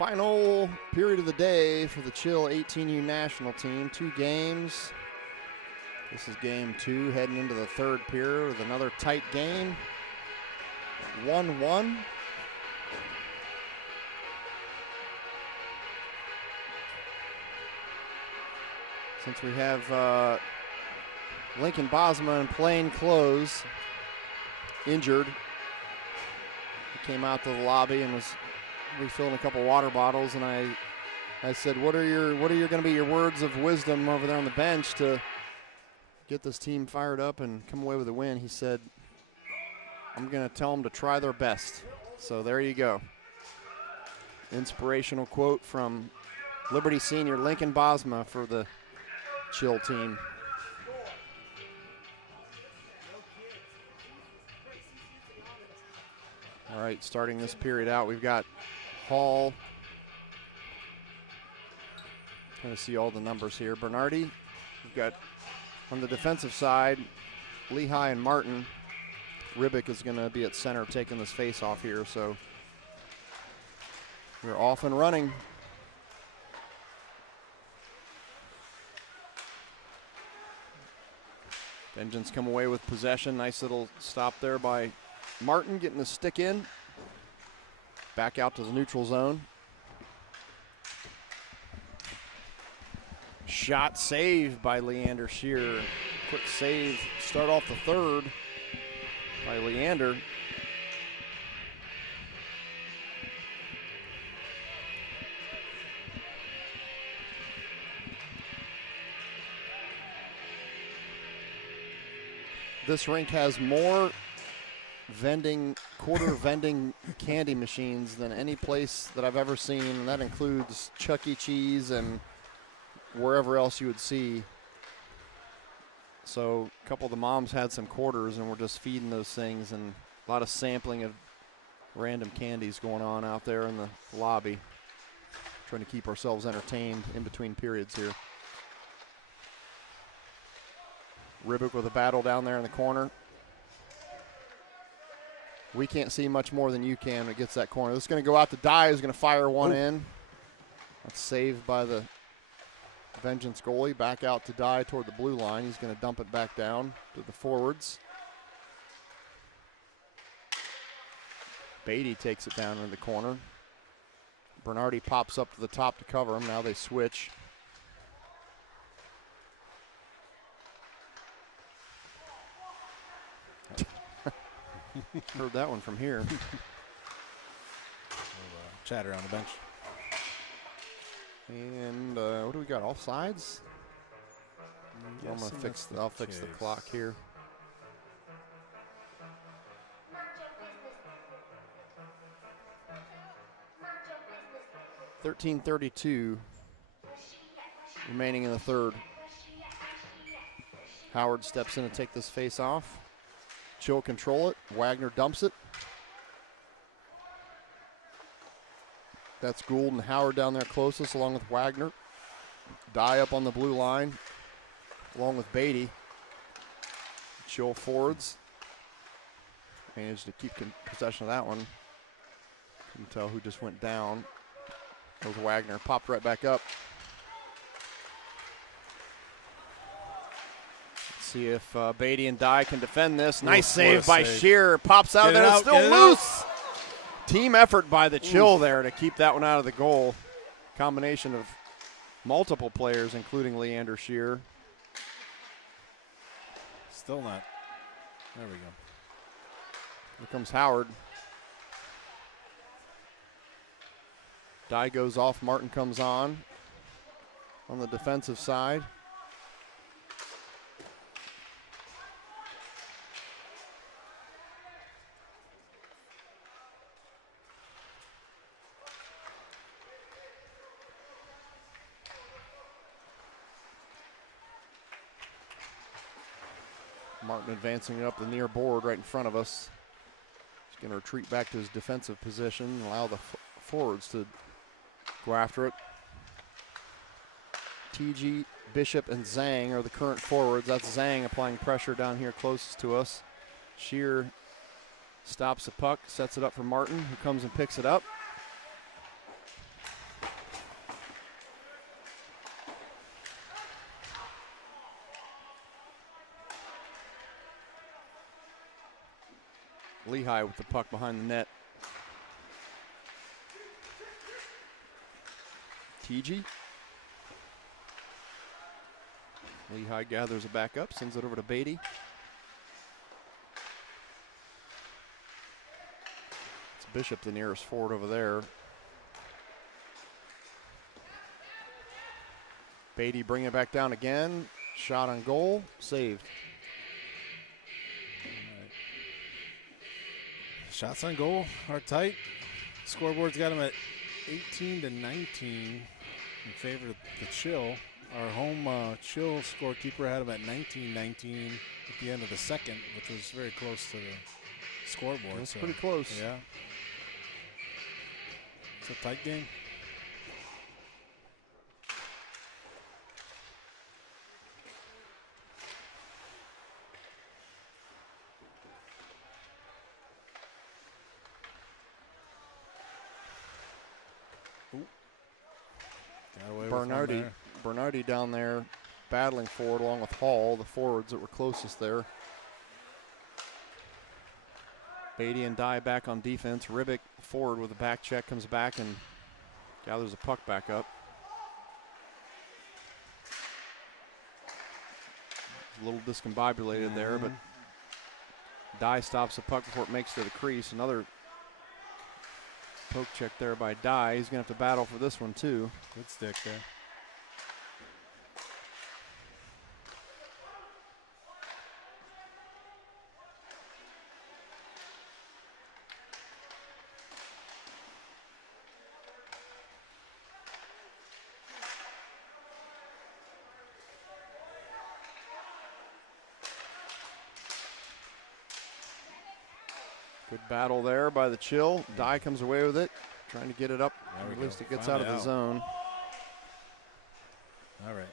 Final period of the day for the Chill 18U national team. 2 games. This is game 2, heading into the 3rd period with another tight game. 1-1. Since we have Lincoln Bosma in plain clothes, injured. He came out to the lobby and was refilling a couple water bottles, and I said, what are going to be your words of wisdom over there on the bench to get this team fired up and come away with a win? He said, I'm going to tell them to try their best. So there you go. Inspirational quote from Liberty senior Lincoln Bosma for the Chill team. All right, starting this period out, we've got Hall. Kind of see all the numbers here. Bernardi, we've got on the defensive side, Lehigh and Martin. Ribick is going to be at center taking this face off here, so we're off and running. Vengeance come away with possession. Nice little stop there by Martin, getting the stick in. Back out to the neutral zone. Shot saved by Leander Shear. Quick save, start off the 3rd by Leander. This rink has more quarter vending candy machines than any place that I've ever seen, and that includes Chuck E. Cheese and wherever else you would see. So a couple of the moms had some quarters, and we're just feeding those things, and a lot of sampling of random candies going on out there in the lobby, trying to keep ourselves entertained in between periods here. Ribick with a battle down there in the corner. We can't see much more than you can when it gets that corner. This is going to go out to Dye, who's going to fire one in. That's saved by the Vengeance goalie. Back out to Dye toward the blue line. He's going to dump it back down to the forwards. Beatty takes it down in the corner. Bernardi pops up to the top to cover him. Now they switch. Heard that one from here. Chatter on the bench. And what do we got? Offsides? I'm gonna fix. I'll fix the clock here. .13:32 remaining in the 3rd. Howard steps in to take this face off. Chill control it. Wagner dumps it. That's Gould and Howard down there closest, along with Wagner. Dye up on the blue line, along with Beatty. Chill forwards. Managed to keep possession of that one. Couldn't tell who just went down. That was Wagner. Popped right back up. See if Beatty and Dye can defend this. Nice save by Shear. Pops out of there. It's still loose. Team effort by the Chill there to keep that one out of the goal. Combination of multiple players, including Leander Shear. Still not. There we go. Here comes Howard. Dye goes off. Martin comes on the defensive side. Martin advancing it up the near board right in front of us. He's going to retreat back to his defensive position and allow the forwards to go after it. TG, Bishop, and Zhang are the current forwards. That's Zhang applying pressure down here closest to us. Shear stops the puck, sets it up for Martin, who comes and picks it up. Lehigh with the puck behind the net. TG. Lehigh gathers it back up, sends it over to Beatty. It's Bishop, the nearest forward over there. Beatty bringing it back down again. Shot on goal, saved. Right. Shots on goal are tight. Scoreboard's got them at 18-19 in favor of the Chill. Our home Chill scorekeeper had them at 19-19 at the end of the second, which was very close to the scoreboard. That's pretty close. Yeah. It's a tight game. Bernardi down there battling forward along with Hall, the forwards that were closest there. Beatty and Dye back on defense. Ribic forward with a back check, comes back and gathers the puck back up. A little discombobulated there, but Dye stops the puck before it makes it to the crease. Another poke check there by Dye. He's going to have to battle for this one too. Good stick there. Good battle there by the Chill. Dye comes away with it, trying to get it up. At least it gets out of the zone. All right.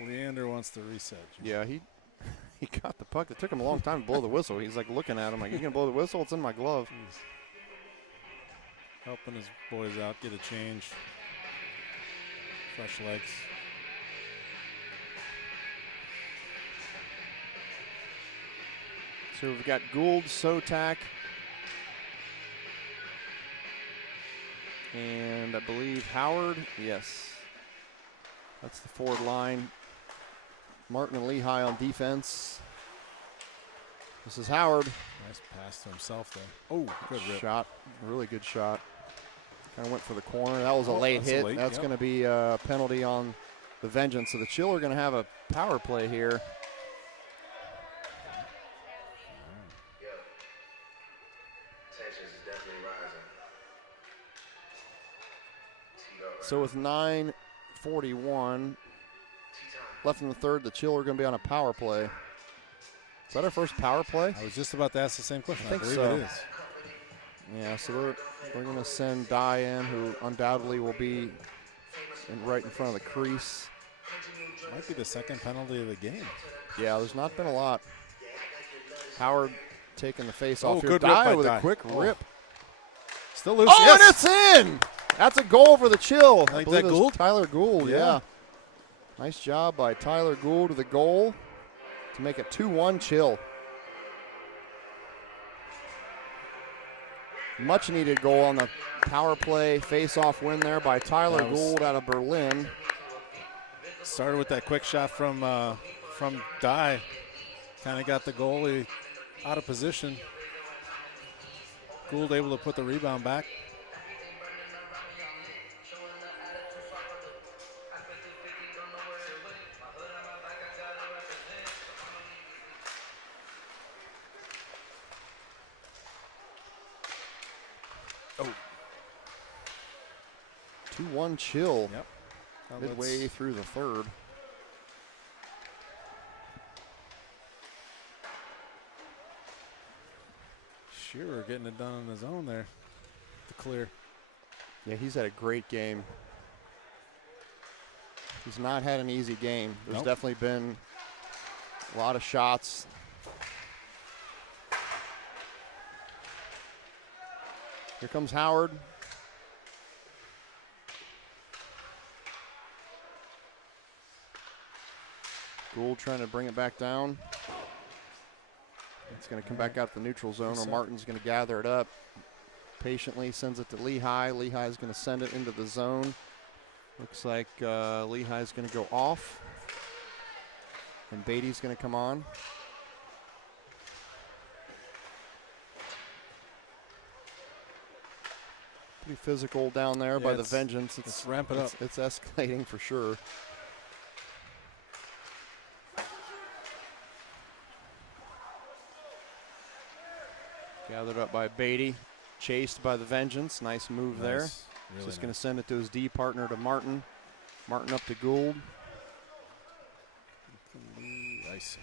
Leander wants to reset. Yeah, he got the puck. It took him a long time to blow the whistle. He's like looking at him like, you gonna blow the whistle? It's in my glove. He's helping his boys out, get a change. Fresh legs. So we've got Gould, Sotak, and I believe Howard. Yes, that's the forward line. Martin and Lehigh on defense. This is Howard. Nice pass to himself there. Oh, good rip. Shot, really good shot. Kind of went for the corner. That was a late hit. That's going to be a penalty on the Vengeance. So the Chill are going to have a power play here. So with 9:41 left in the third, the Chill are going to be on a power play. Is that our first power play? I was just about to ask the same question. I think believe so. It is. Yeah, so we're going to send Dye in, who undoubtedly will be right in front of the crease. Might be the second penalty of the game. Yeah, there's not been a lot. Howard taking the face off here. Good Dye rip with Dye. a quick rip. Still loose. Oh, yes. and it's in! That's a goal for the Chill. I believe that it was Gould? Tyler Gould, Yeah. yeah. Nice job by Tyler Gould with the goal to make it 2-1 Chill. Much needed goal on the power play face-off win there by Tyler Gould out of Berlin. Started with that quick shot from Dye. Kind of got the goalie out of position. Gould able to put the rebound back. Oh. 2-1 Chill. Yep. Midway through the third. Shearer getting it done on his own there to clear. Yeah, he's had a great game. He's not had an easy game. There's definitely been a lot of shots. Here comes Howard. Gould trying to bring it back down. It's going to come back out to the neutral zone, or Martin's going to gather it up. Patiently sends it to Lehigh. Lehigh's going to send it into the zone. Looks like Lehigh's going to go off. And Beatty's going to come on. Pretty physical down there by the Vengeance. Let's ramp it up. It's escalating for sure. Gathered up by Beatty. Chased by the Vengeance. Nice move there. Really Just going to send it to his D partner, to Martin. Martin up to Gould. Nice.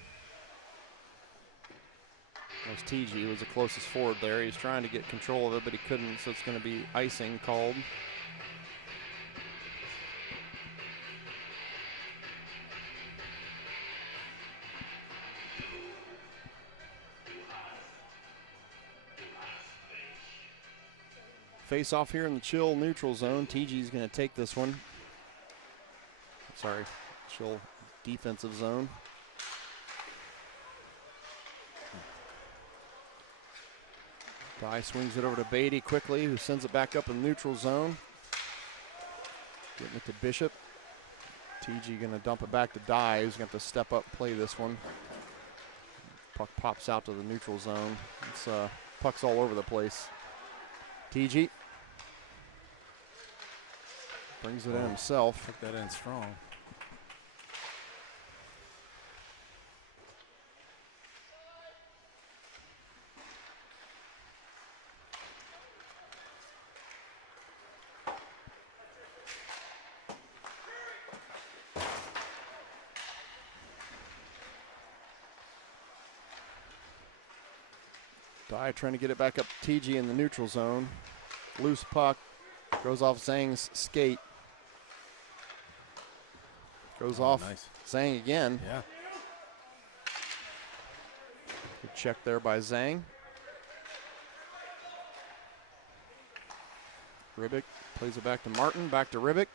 That was TG, was the closest forward there. He's trying to get control of it, but he couldn't, so it's going to be icing called. Face off here in the Chill neutral zone. TG's going to take this one. Sorry, Chill defensive zone. Dye swings it over to Beatty quickly, who sends it back up in the neutral zone. Getting it to Bishop. TG going to dump it back to Dye, who's going to have to step up and play this one. Puck pops out to the neutral zone. It's puck's all over the place. TG brings it in himself. Took that in strong. Dye trying to get it back up to TG in the neutral zone. Loose puck. Goes off Zhang's skate. Goes off nice. Zhang again. Yeah. Good check there by Zhang. Ribic plays it back to Martin. Back to Ribic.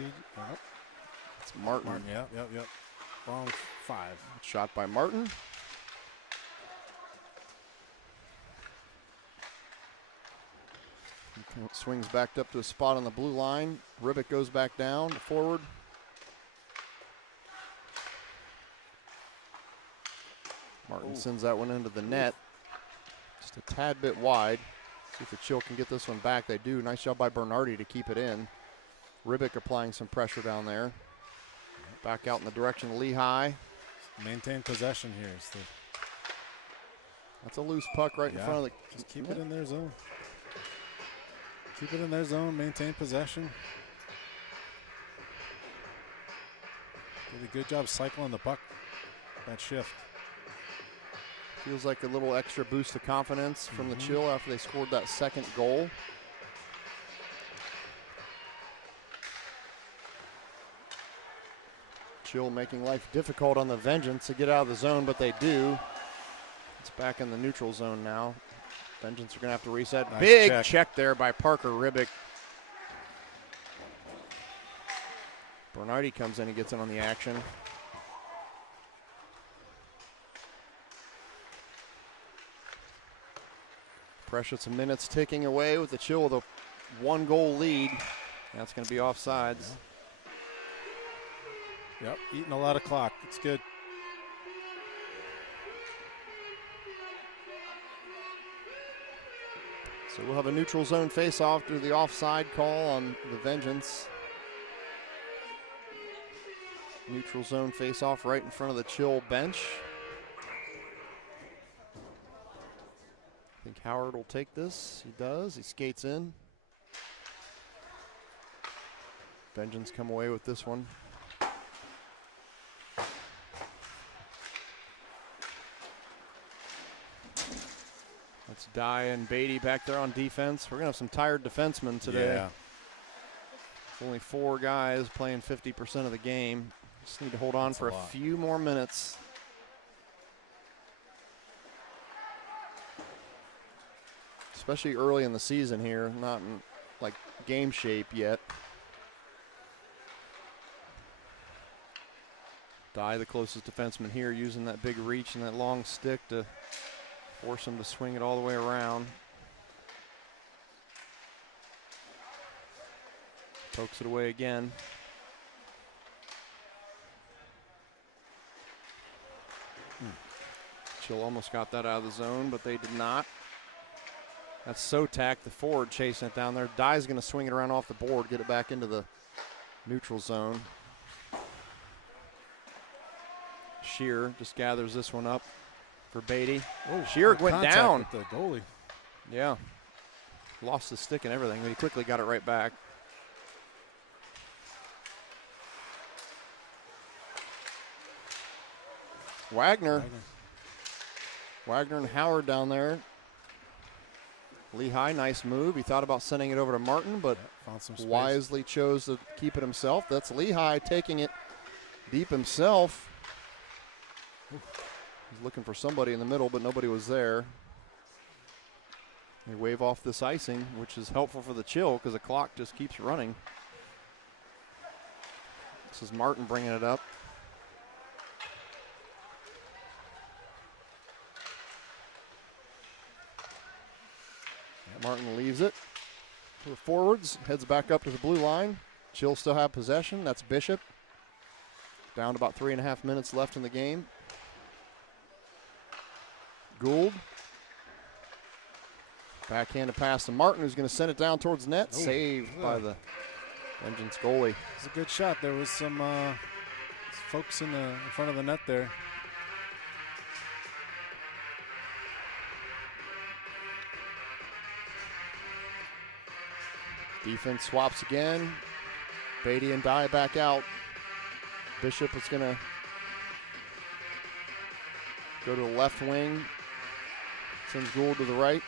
It's Martin. Yep. Wrong 5. Shot by Martin. Swings back up to a spot on the blue line. Ribic goes back down, forward. Martin sends that one into the net. Just a tad bit wide. See if the Chill can get this one back. They do. Nice job by Bernardi to keep it in. Ribic applying some pressure down there. Back out in the direction of Lehigh. Maintain possession here. That's a loose puck right in front of the. Just keep it in their zone. Keep it in their zone. Maintain possession. Did a good job cycling the puck. That shift. Feels like a little extra boost of confidence from the Chill after they scored that second goal. Chill making life difficult on the Vengeance to get out of the zone, but they do. It's back in the neutral zone now. Vengeance are going to have to reset. Nice Big check there by Parker Ribic. Bernardi comes in and gets in on the action. Precious minutes ticking away with the Chill with a 1-goal lead. That's going to be offsides. Yep, eating a lot of clock. It's good. So we'll have a neutral zone face-off to the offside call on the Vengeance. Neutral zone face-off right in front of the Chill bench. I think Howard will take this. He does. He skates in. Vengeance come away with this one. That's Dye and Beatty back there on defense. We're going to have some tired defensemen today. Yeah. Only 4 guys playing 50% of the game. Just need to hold on for a few more minutes. Especially early in the season here, not in like game shape yet. Dye, the closest defenseman here, using that big reach and that long stick to force him to swing it all the way around. Pokes it away again. Chill almost got that out of the zone, but they did not. That's Sotak, the forward, chasing it down there. Dye's going to swing it around off the board, get it back into the neutral zone. Shear just gathers this one up for Beatty. Oh, Shear went down. With the goalie. Yeah. Lost the stick and everything, but he quickly got it right back. Wagner and Howard down there. Lehigh, nice move. He thought about sending it over to Martin, but found some space. Wisely chose to keep it himself. That's Lehigh taking it deep himself. He's looking for somebody in the middle, but nobody was there. They wave off this icing, which is helpful for the Chill because the clock just keeps running. This is Martin bringing it up. Martin leaves it to the forwards, heads back up to the blue line. Chill still have possession. That's Bishop. Down to about 3.5 minutes left in the game. Gould. Backhanded pass to Martin, who's going to send it down towards net. Oh, saved by the Vengeance goalie. It's a good shot. There was some folks in front of the net there. Defense swaps again. Beatty and Dye back out. Bishop is going to go to the left wing. Sends Gould to the right.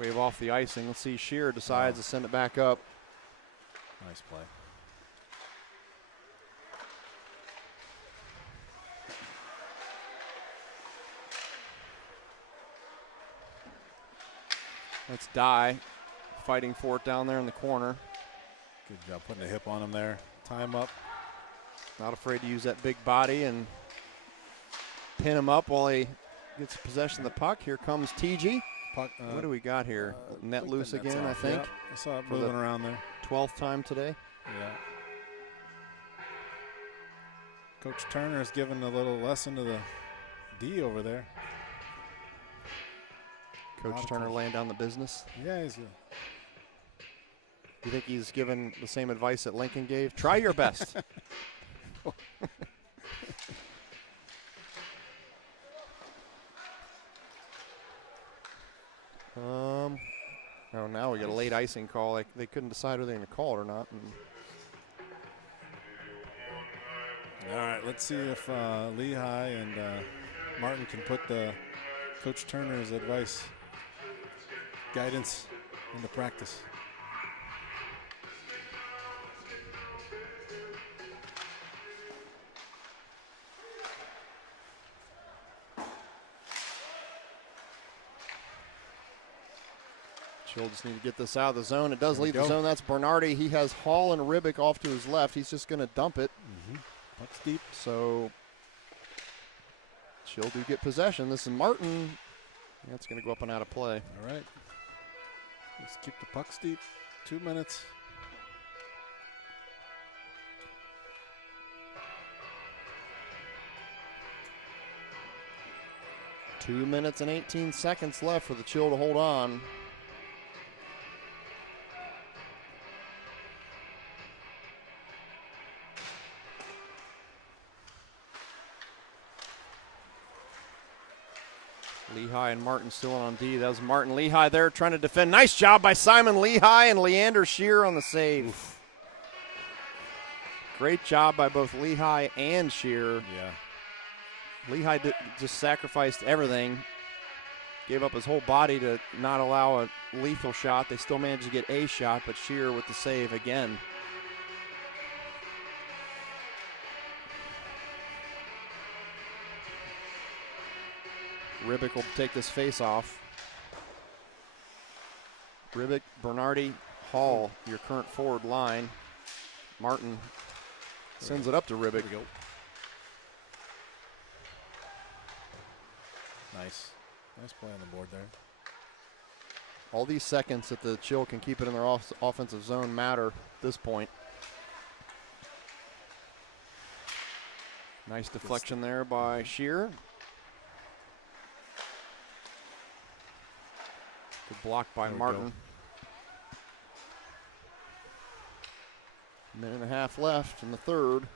Wave off the icing. Let's see, Shearer decides to send it back up. Nice play. That's Dye fighting for it down there in the corner. Good job putting a hip on him there. Time up. Not afraid to use that big body and pin him up while he gets possession of the puck. Here comes TG. Puck, what do we got here? Net loose again, I think. Yep. I saw it moving around there. 12th time today. Yeah. Coach Turner is giving a little lesson to the D over there. Coach Turner laying down the business. Yeah, he's good. You think he's given the same advice that Lincoln gave? Try your best. Oh, now we got a late icing call. Like they couldn't decide whether they're going to call it or not. All right, let's see if Lehigh and Martin can put Coach Turner's advice, guidance into practice. Chill just need to get this out of the zone. It does leave the zone. That's Bernardi. He has Hall and Ribic off to his left. He's just going to dump it. Puck's deep. So Chill do get possession. This is Martin. That's going to go up and out of play. All right. Let's keep the pucks deep. 2 minutes. Two minutes and 18 seconds left for the Chill to hold on. Lehigh and Martin still on D. That was Martin Lehigh there trying to defend. Nice job by Simon Lehigh and Leander Shear on the save. Oof. Great job by both Lehigh and Shear. Yeah. Lehigh just sacrificed everything. Gave up his whole body to not allow a lethal shot. They still managed to get a shot, but Shear with the save again. Ribic will take this face off. Ribic, Bernardi, Hall, your current forward line. Martin sends it up to Ribbick. There we go. Nice. Nice play on the board there. All these seconds that the Chill can keep it in their offensive zone matter at this point. Nice deflection there by Shear. Good block by Martin. Minute and a half left in the third.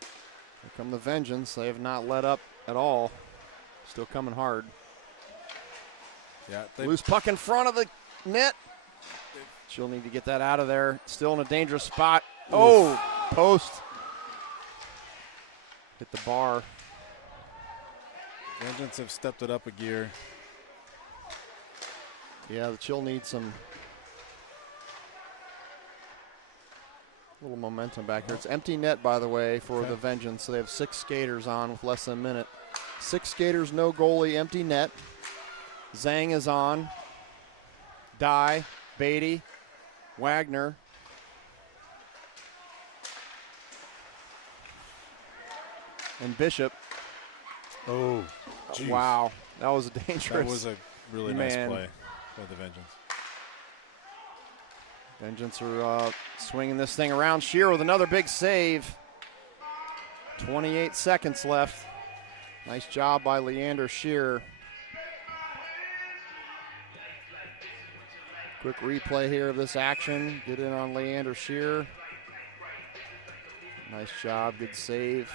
Here come the Vengeance. They have not let up at all. Still coming hard. Yeah, loose puck in front of the net. She'll need to get that out of there. Still in a dangerous spot. Oof. Oh, post. Hit the bar. Vengeance have stepped it up a gear. Yeah, the Chill needs some little momentum back here. It's empty net, by the way, for the Vengeance. So they have 6 skaters on with less than a minute. 6 skaters, no goalie, empty net. Zhang is on. Dye, Beatty, Wagner. And Bishop. Oh, geez. Wow. That was a dangerous. That was a really nice play by the Vengeance. Vengeance are swinging this thing around. Shear with another big save. 28 seconds left. Nice job by Leander Shear. Quick replay here of this action. Get in on Leander Shear. Nice job, good save.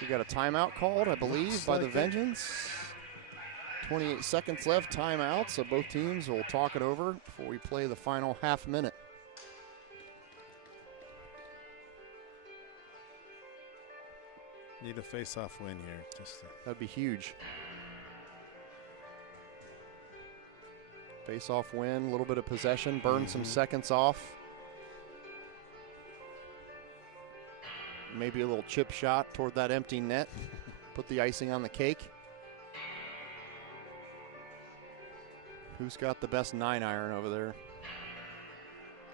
We got a timeout called, I believe, by the Vengeance. 28 seconds left, timeout, so both teams will talk it over before we play the final half minute. Need a face-off win here. That'd be huge. Face-off win, a little bit of possession, burn some seconds off. Maybe a little chip shot toward that empty net. Put the icing on the cake. Who's got the best 9-iron over there?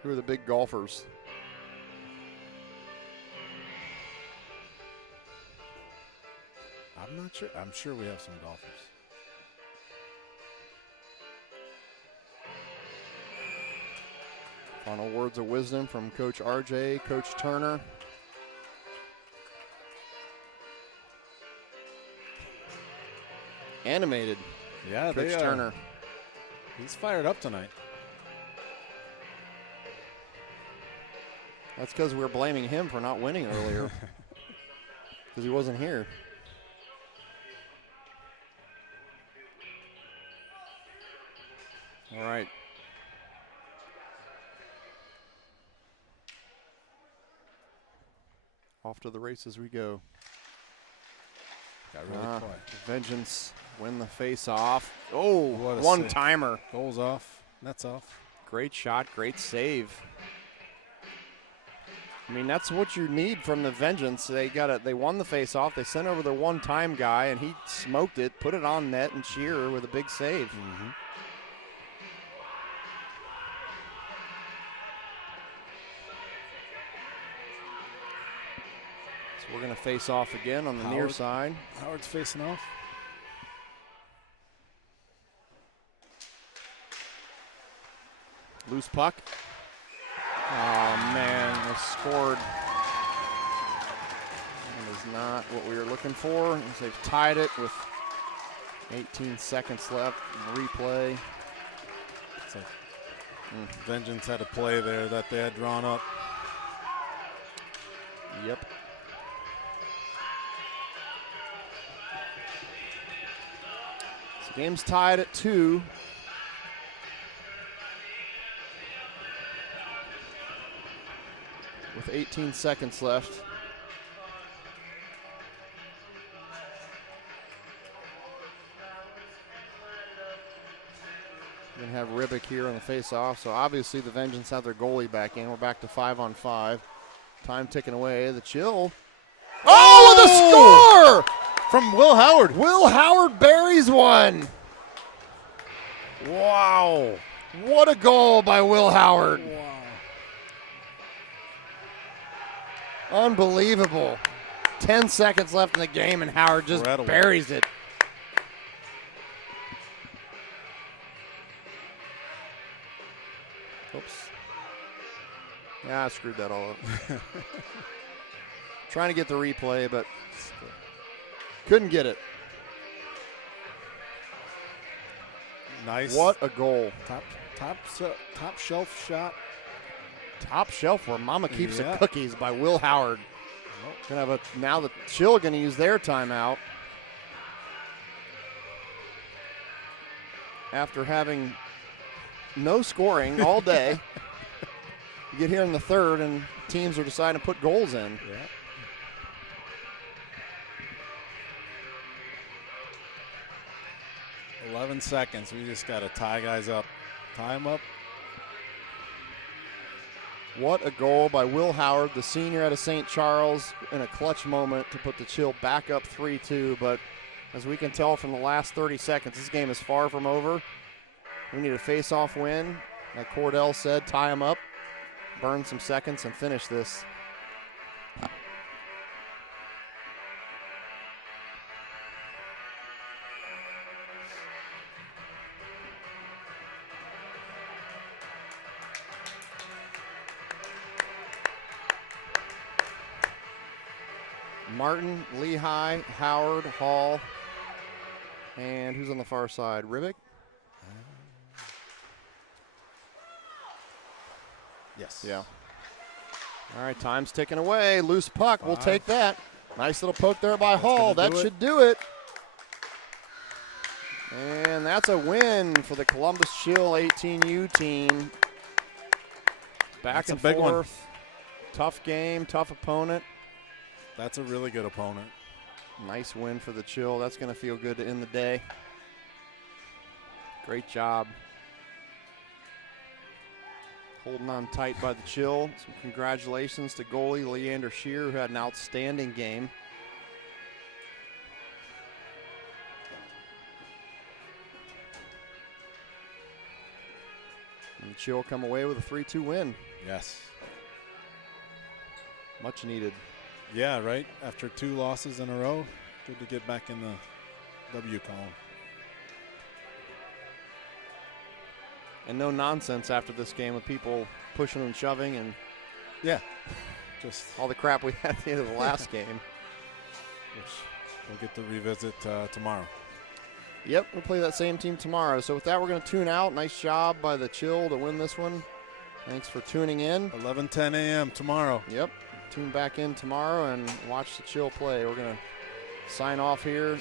Who are the big golfers? I'm not sure. I'm sure we have some golfers. Final words of wisdom from Coach RJ, Coach Turner. Animated. Yeah, Coach Turner. He's fired up tonight. That's because we were blaming him for not winning earlier. Because he wasn't here. All right. Off to the races we go. Got really quiet. Vengeance win the face-off. Oh, what a one-timer. Goals off. Nets off. Great shot, great save. I mean, that's what you need from the Vengeance. They won the face-off. They sent over their one-time guy, and he smoked it, put it on net, and Shearer with a big save. Mm-hmm. So we're going to face off again on the near side. Howard's facing off. Loose puck. Oh, man, they scored. That is not what we were looking for. As they've tied it with 18 seconds left. Replay. It's like Vengeance had a play there that they had drawn up. Yep. So game's tied at 2. With 18 seconds left. We're going to have Ribbick here on the face-off. So obviously the Vengeance have their goalie back in. We're back to 5-on-5. Time ticking away. The Chill. Oh, the score! From Will Howard. Will Howard buries one. Wow. What a goal by Will Howard. Wow. Unbelievable. 10 seconds left in the game, and Howard just buries it. Oops. Yeah, I screwed that all up. Trying to get the replay, but couldn't get it. Nice. What a goal. Top shelf shot. Top shelf where Mama keeps the Yeah. cookies by Will Howard. Gonna have now the Chill going to use their timeout after having no scoring all day. You get here in the third, and teams are deciding to put goals in. Yeah. "11 seconds. We just got to tie guys up. Tie them up." What a goal by Will Howard, the senior out of St. Charles, in a clutch moment to put the Chill back up 3-2. But as we can tell from the last 30 seconds, this game is far from over. We need a face-off win. Like Cordell said, tie them up, burn some seconds, and finish this. Martin, Lehigh, Howard, Hall, and who's on the far side? Rivik? Yes. Yeah. All right, time's ticking away. Loose puck. We'll take that. Nice little poke there by Hall. That should do it. And that's a win for the Columbus Chill 18U team. Back and forth. Tough game, tough opponent. That's a really good opponent. Nice win for the Chill. That's going to feel good to end the day. Great job. Holding on tight by the Chill. Some congratulations to goalie Leander Shear, who had an outstanding game. And the Chill come away with a 3-2 win. Yes. Much needed. Yeah, right. After 2 losses in a row, good to get back in the W column. And no nonsense after this game with people pushing and shoving and just all the crap we had at the end of the last game. Which we'll get to revisit tomorrow. Yep, we'll play that same team tomorrow. So with that, we're going to tune out. Nice job by the Chill to win this one. Thanks for tuning in. 11:10 a.m. tomorrow. Yep. Tune back in tomorrow and watch the Chill play. We're going to sign off here.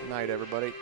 Good night, everybody.